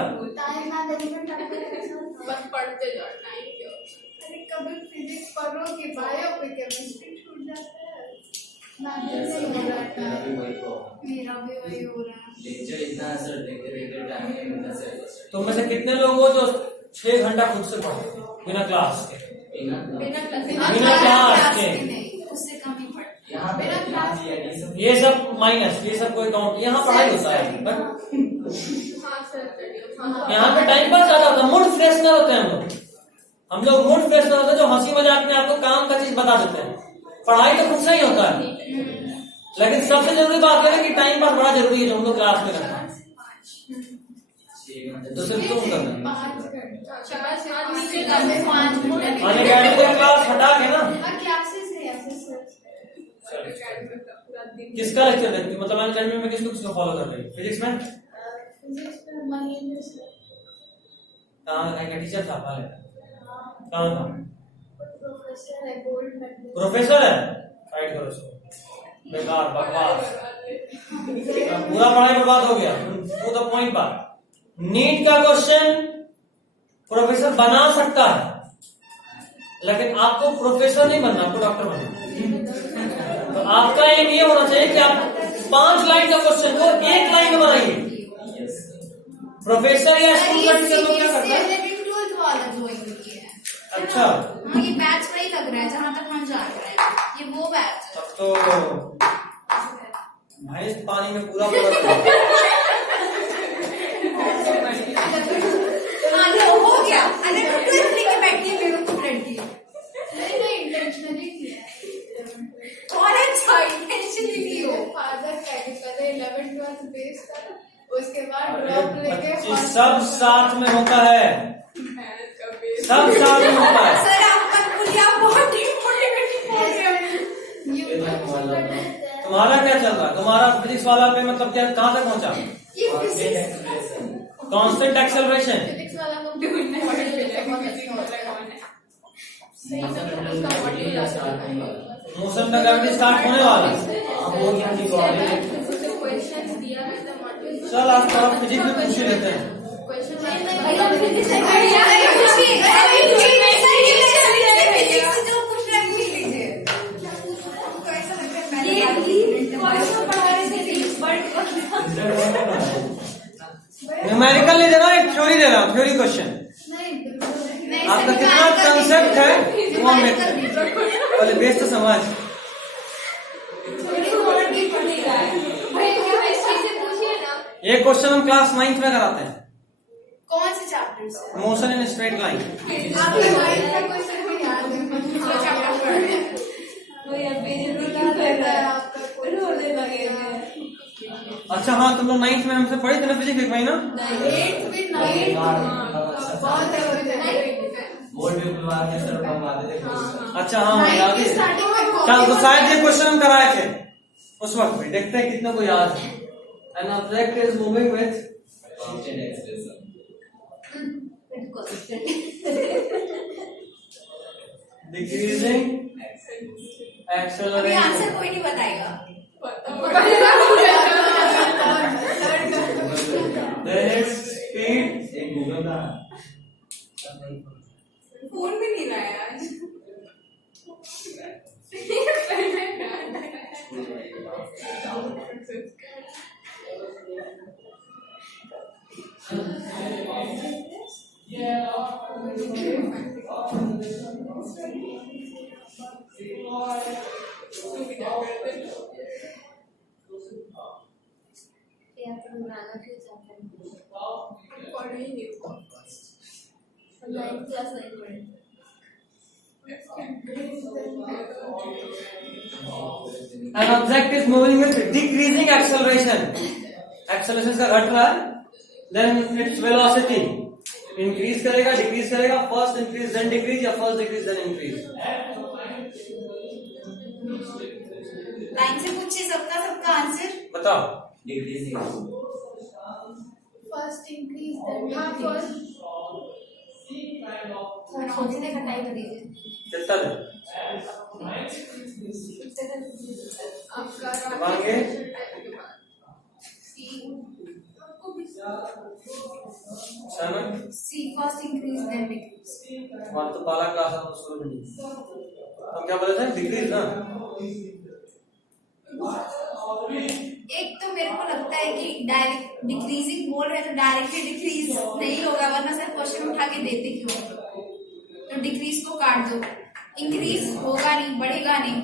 बस पढ़ते जाओ टाइम क्यों अरे कभी फिजिक्स पढ़ो कि बायो कोई केमिस्ट्री छूट जाता है ना। मेरा भी वही हो रहा है। लेक्चर इतना असर देखते टाइम इतना असर। तुम में से कितने लोग हो जो 6 घंटा खुद से पढ़ते बिना क्लास के? बिना क्लास के उससे कम ही पढ़ते यहाँ पे ये सब माइनस, ये सब कोई काउंट। यहाँ पढ़ाई होता है बट यहाँ पे टाइम पास ज्यादा होता है, मूड फ्रेश ना होते हैं हम लोग मूड फ्रेश ना होता है जो हंसी मजाक में आपको काम का चीज बता देते हैं। पढ़ाई तो खुद से ही होता है लेकिन सबसे जरूरी बात है कि टाइम पास बड़ा जरूरी है जो हम लोग क्लास में करना है। तो सिर्फ तुम करना अनअकैडमी को क्लास हटा के ना क्लासेस है किसका लेक्चर देखती मतलब अनअकैडमी में किसको फॉलो कर रही है? फिजिक्स में महेंद्र सर कहाँ का टीचर था पहले? कहाँ था? प्रोफेसर है गोल्ड मेडल। प्रोफेसर है? फाइट करो उसको। बेकार बकवास पूरा पढ़ाई बर्बाद हो गया। टू द पॉइंट बात। नीट का क्वेश्चन प्रोफेसर बना सकता है लेकिन आपको प्रोफेसर नहीं बनना, आपको डॉक्टर बनना। तो आपका एम ये होना चाहिए कि आप 5 लाइन का क्वेश्चन को 1 लाइन में बनाइए। प्रोफेसर या स्कूल का टीचर लोग क्या करते हैं? अच्छा ये बैच वही लग रहा है जहाँ तक हम जान रहे हैं ये वो बैच है। तब तो भैंस पानी में पूरा हाँ हो गया अरे लेके बैठी है मेरे को लड़की नहीं इंटेंशनली किया है। और अच्छा इंटेंशनली की हो फादर पहले 11th 12th बेस कर उसके बाद ड्रॉप लेके सब साथ में होता है, सब साथ में होता है। सर आपका पुलिया बहुत मोटिवेटिंग बोल रहे हो। तुम्हारा क्या चल रहा है? तुम्हारा फिजिक्स वाला पे मतलब क्या कहाँ तक पहुँचा? ये फिजिक्स कांस्टेंट एक्सेलरेशन फिजिक्स वाला को मोशन का ग्रेविटी स्टार्ट होने वाला है। चल आज थोड़ा फिजिक्स में पूछ ही लेते हैं। न्यूमेरिकल नहीं दे रहा, एक थ्योरी दे रहा हूँ, थ्योरी क्वेश्चन। आपका कितना कंसेप्ट है वो हम देखते हैं। पहले बेस तो समझ। ये क्वेश्चन हम क्लास 9th में कराते हैं। कौन से चैप्टर से? Motion in straight line. आपके माइंड का क्वेश्चन को याद है अच्छा हाँ तुम लोग 9th में हमसे पढ़े थे ना फिजिक्स एक महीना? अच्छा हाँ याद है। तो शायद ये क्वेश्चन हम कराए थे उस वक्त भी। देखते हैं कितने को याद है। An object is moving with constant acceleration. decreasing अभी acceleration. आंसर कोई नहीं बताएगा. Then its speed एक गूगल का फोन भी नहीं लाया आज. an object is moving with decreasing acceleration. Acceleration का अर्थ है then its velocity increase करेगा, decrease करेगा, first increase then decrease या first decrease then increase. Line से पूछिए सबका आंसर. बताओ. decreasing. फर्स्ट इंक्रीज सोचने का टाइम दीजिए. कितना है? मांगे ना सी फर्स्ट इंक्रीज देन डिक्रीज. हमारा तो पहला क्लास हम शुरू में नहीं. हम क्या बोले थे? डिक्रीज ना. एक तो मेरे को लगता है कि डायरेक्ट डिक्रीजिंग बोल रहे तो डायरेक्टली डिक्रीज नहीं होगा, वरना सर क्वेश्चन उठा के देते क्यों? तो डिक्रीज को काट दो. इंक्रीज होगा नहीं, बढ़ेगा नहीं.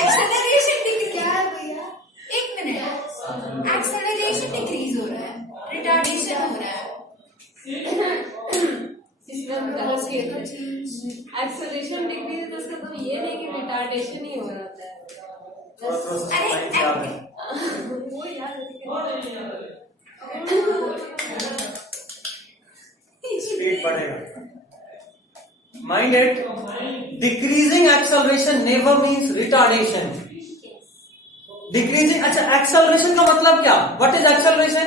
एक्सेलरेशन डिक्रीज क्या है भैया? एक मिनट. एक्सेलरेशन डिक्रीज हो रहा है, रिटार्डेशन हो रहा है. एक्सेलरेशन डिक्रीज तो इसका तो ये नहीं कि रिटार्डेशन ही हो रहा है. अरे वो याद स्पीड बढ़ेगा. Mind it, decreasing acceleration never means retardation. Decreasing, अच्छा acceleration का मतलब क्या? What is acceleration?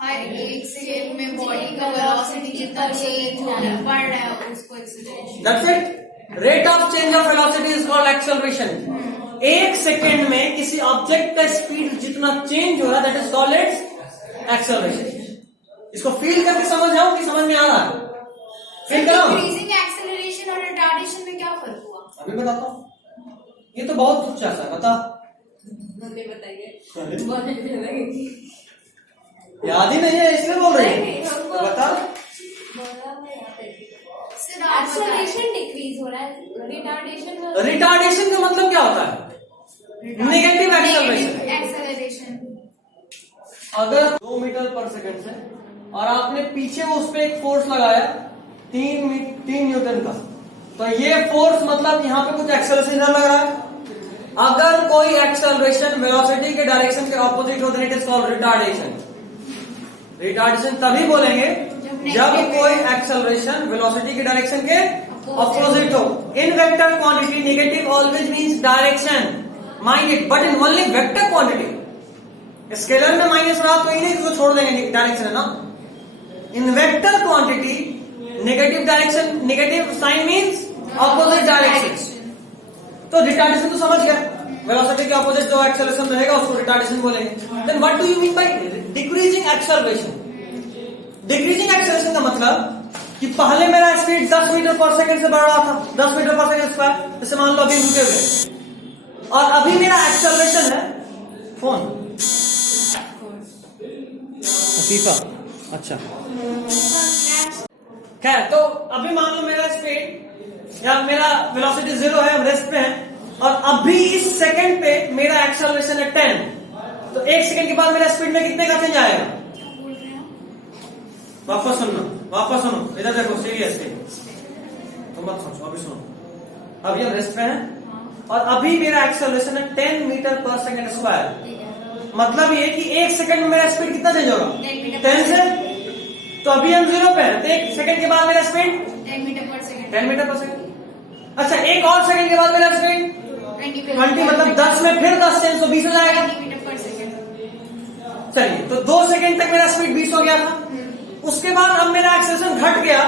हर एक सेकंड में बॉडी का वेलोसिटी जितना चेंज बढ़ रहा है उसको acceleration. That's it. Rate of change of velocity is called acceleration. एक सेकेंड में किसी ऑब्जेक्ट का स्पीड जितना चेंज हो रहा है that is called its acceleration. इसको फील करके समझ जाओ कि समझ में आ रहा है. फील करो. इंक्रीजिंग एक्सेलरेशन और रिटार्डेशन में क्या फर्क हुआ? अभी बताता हूँ. ये तो बहुत कुछ है. बता. मम्मी बताइए. बहुत अच्छी लगेगी. याद ही नहीं है इसलिए बोल रही नहीं, है. हमको- तो बता. एक्सेलरेशन डिक्रीज हो रहा है, रिटार्डेशन रिटार्डेशन का मतलब क्या होता है? Negative acceleration. एक्सेलरेशन अगर 2 मीटर पर सेकंड से और आपने पीछे उस पे एक फोर्स लगाया 3 न्यूटन का, तो ये फोर्स मतलब यहाँ पे कुछ एक्सेलरेशन लग रहा है. अगर कोई एक्सेलरेशन वेलोसिटी के डायरेक्शन के ऑपोजिट हो, it is called retardation. Retardation तभी बोलेंगे जब कोई एक्सेलरेशन वेलोसिटी के डायरेक्शन के ऑपोजिट हो. In vector quantity negative always means direction. Mind it. But in only vector quantity. Scalar में माइनस रहा तो इन्हें इसको छोड़ देंगे, डायरेक्शन है ना. In vector quantity negative direction, negative sign means opposite direction. तो रिटार्डेशन तो समझ गया. वेलोसिटी के ऑपोजिट जो एक्सेलरेशन रहेगा उसको रिटार्डेशन बोलेंगे. Then what do you mean by decreasing acceleration? Decreasing acceleration का मतलब कि पहले मेरा स्पीड 10 मीटर पर सेकंड से बढ़ रहा था, 10 मीटर पर सेकंड स्क्वायर. जैसे मान लो अभी रुके हुए, और अभी मेरा एक्सेलरेशन है फोन फीफा. अच्छा क्या? तो अभी मान लो मेरा स्पीड या मेरा वेलोसिटी 0 है, हम रेस्ट पे हैं, और अभी इस सेकंड पे मेरा एक्सेलरेशन है 10. तो 1 सेकंड के बाद मेरा स्पीड में कितने का चेंज आएगा? वापस सुनो. इधर देखो सीरियस. तो मत सोचो, अभी सुनो. अभी हम रेस्ट पे हैं और अभी मेरा एक्सेलरेशन है 10 मीटर पर सेकंड स्क्वायर. मतलब ये कि 1 सेकंड में मेरा स्पीड कितना चेंज होगा? 10 से. तो अभी हम 0 पे हैं, तो 1 सेकंड के बाद मेरा स्पीड 10 मीटर पर सेकंड. 10 मीटर पर सेकंड. अच्छा, एक और सेकंड के बाद मेरा स्पीड 20 मतलब 10 में फिर 10 चेंज तो 20 हो जाएगा। 20 मीटर पर सेकंड। चलिए, तो 2 सेकंड तक मेरा स्पीड 20 हो गया था। उसके बाद अब मेरा एक्सेलरेशन घट गया।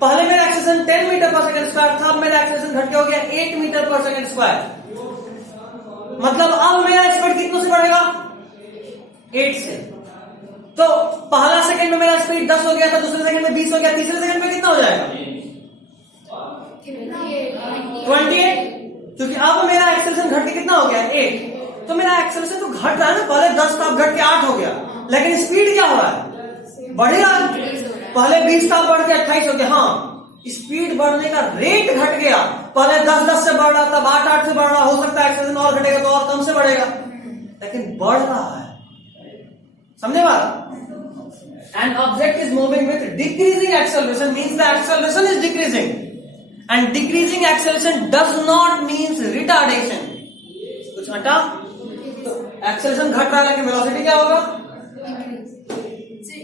पहले मेरा एक्सेलरेशन 10 मीटर पर सेकंड स्क्वायर था, अब मेरा एक्सेलरेशन घट के हो गया 8 मीटर पर सेकंड स्क्वायर। मतलब अब मेरा स्पीड कितनों से बढ़ेगा? 8 से। तो पहला सेकंड में मेरा स्पीड 10 हो गया था, दूसरे सेकंड में 20 हो गया, तीसरे सेकंड में कितना हो जाएगा? 28। क्योंकि अब मेरा एक्सेलरेशन घट के कितना हो गया? 8। तो मेरा एक्सेलरेशन तो घट रहा है ना, पहले 10 था, अब घट के 8 हो गया, लेकिन स्पीड क्या हो रहा है? बढ़ेगा। पहले 20 था, बढ़ के 28 हो गया। हाँ, स्पीड बढ़ने का रेट घट गया। पहले 10 से बढ़ रहा था, 8 से बढ़ रहा। हो सकता है एक्सेलरेशन और घटेगा तो और कम से बढ़ेगा, लेकिन बढ़ रहा है। समझे बात? An object is moving with decreasing acceleration means the acceleration is decreasing, and decreasing acceleration does not means retardation. कुछ हटा तो एक्सेलरेशन घट रहा है, लेकिन वेलोसिटी क्या होगा?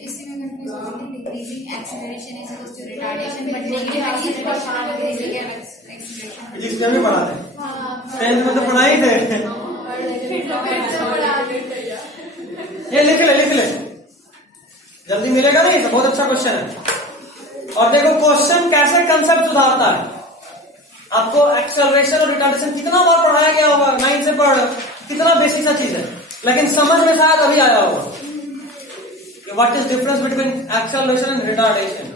इसी में कंफ्यूज हो गई। Decreasing acceleration is equal to retardation, but negative acceleration physics में भी पढ़ा थे, 10th में तो पढ़ा ही थे। ये लिख ले, जल्दी मिलेगा नहीं तो बहुत अच्छा क्वेश्चन है। और देखो क्वेश्चन कैसे कंसेप्ट सुधारता है। आपको एक्सेलरेशन और रिटार्डेशन कितना बार पढ़ाया गया होगा, 9 से पढ़, कितना बेसिक सा चीज है, लेकिन समझ में शायद अभी आया होगा कि what is difference between acceleration and retardation.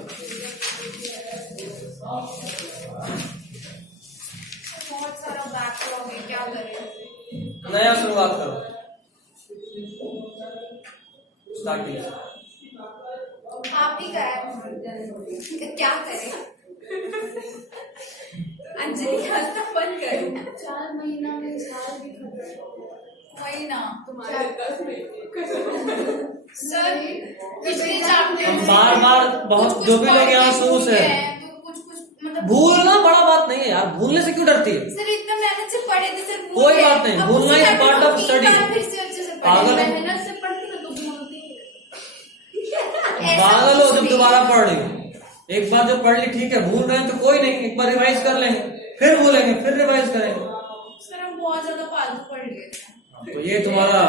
बहुत सारा बैकलॉग है, क्या करें? नया शुरुआत करो, स्टार्ट कीजिए। आप ही कराए, क्या करें? अंजलि हंसना बंद करो। 4 महीना में साल भी खत्म। वही ना तुम्हारे 10 महीने। सर, पिछले चैप्टर हम बार बहुत जो भी लोग यहाँ शुरू से कुछ मतलब भूलना बड़ा बात नहीं है यार, भूलने से क्यों डरती है? सर इतना मेहनत से पढ़े थे सर, कोई बात नहीं, भूलना इज पार्ट ऑफ स्टडी। फिर से अच्छे से पागल पढ़े। हो। मेहनत से पढ़ती ना तो भूलती है। पागल हो जब दोबारा पढ़ रही हो। एक बार जो पढ़ ली ठीक है, भूल रहे हैं तो कोई नहीं, एक बार रिवाइज कर लेंगे, फिर भूलेंगे, फिर रिवाइज करेंगे। सर हम बहुत ज्यादा फालतू पढ़ लिए थे। तो ये तुम्हारा,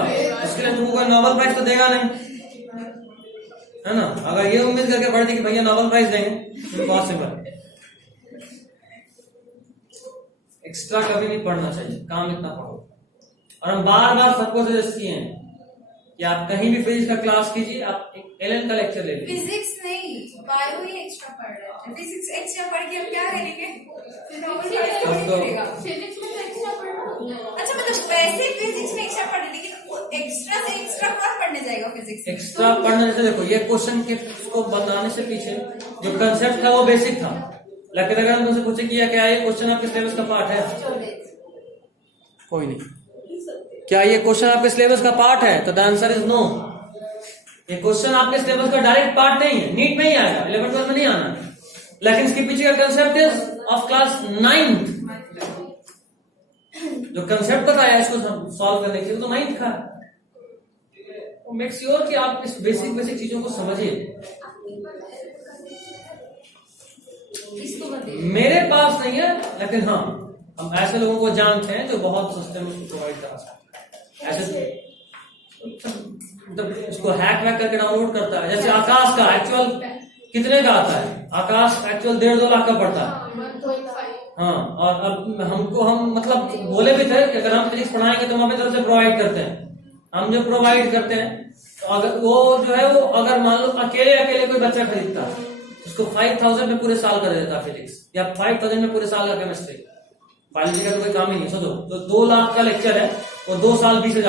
उसके लिए तुमको कोई नोबेल प्राइज तो देगा नहीं, है ना? अगर ये उम्मीद करके पढ़ दी कि भैया नोबेल प्राइज देंगे, तो पॉसिबल। एक्स्ट्रा कभी नहीं पढ़ना चाहिए, काम इतना पढ़ो। और हम बार सबको सजेस्ट किए हैं कि आप कहीं भी फिजिक्स का क्लास कीजिए, आप एक एलन का लेक्चर ले लीजिए। फिजिक्स नहीं, बायो ही एक्स्ट्रा पढ़ रहे थे। फिजिक्स एक्स्ट्रा पढ़ के हम क्या करेंगे? फिजिक्स में तो एक्स्ट्रा पढ़ना होता है। अच्छा, मतलब वैसे फिजिक्स में एक्स्ट्रा पढ़ रहे, लेकिन एक्स्ट्रा से एक्स्ट्रा कौन पढ़ने जाएगा फिजिक्स? एक्स्ट्रा पढ़ने से देखो, ये क्वेश्चन के को बनाने से पीछे जो कंसेप्ट था वो बेसिक था, लेकिन अगर हम तुमसे पूछे कि क्या ये क्वेश्चन आपके सिलेबस का पार्ट है? कोई नहीं। क्या ये क्वेश्चन आपके सिलेबस का पार्ट है? तो द आंसर इज नो। ये क्वेश्चन आपके सिलेबस का डायरेक्ट पार्ट नहीं है, नीट में ही आएगा, 11th में नहीं आना, लेकिन इसके पीछे का concept is of class 9th। जो कंसेप्ट बताया इसको सॉल्व करने के लिए, तो 9th का है। मेक श्योर कि आप इस बेसिक चीजों को समझिए। मेरे पास नहीं है, लेकिन हाँ हम ऐसे लोगों को जानते हैं जो बहुत सस्ते में प्रोवाइड करा सकते हैं। ऐसे मतलब इसको हैक करके डाउनलोड करता है। जैसे आकाश का एक्चुअल कितने का आता है? आकाश एक्चुअल 1.5-2 लाख का पड़ता है। हाँ, और अब हम मतलब बोले भी थे कि अगर हम फिजिक्स पढ़ाएंगे तो हम अपनी तरफ से प्रोवाइड करते हैं। हम जो प्रोवाइड करते हैं, तो अगर वो जो है वो अगर मान लो अकेले कोई बच्चा खरीदता है, उसको 5000 में पूरे साल कर देता है फिजिक्स, या 5000 में पूरे साल का केमिस्ट्री। बायोलॉजी का तो कोई काम ही नहीं। सोचो, तो 2 लाख का लेक्चर है, वो 2 साल 20,000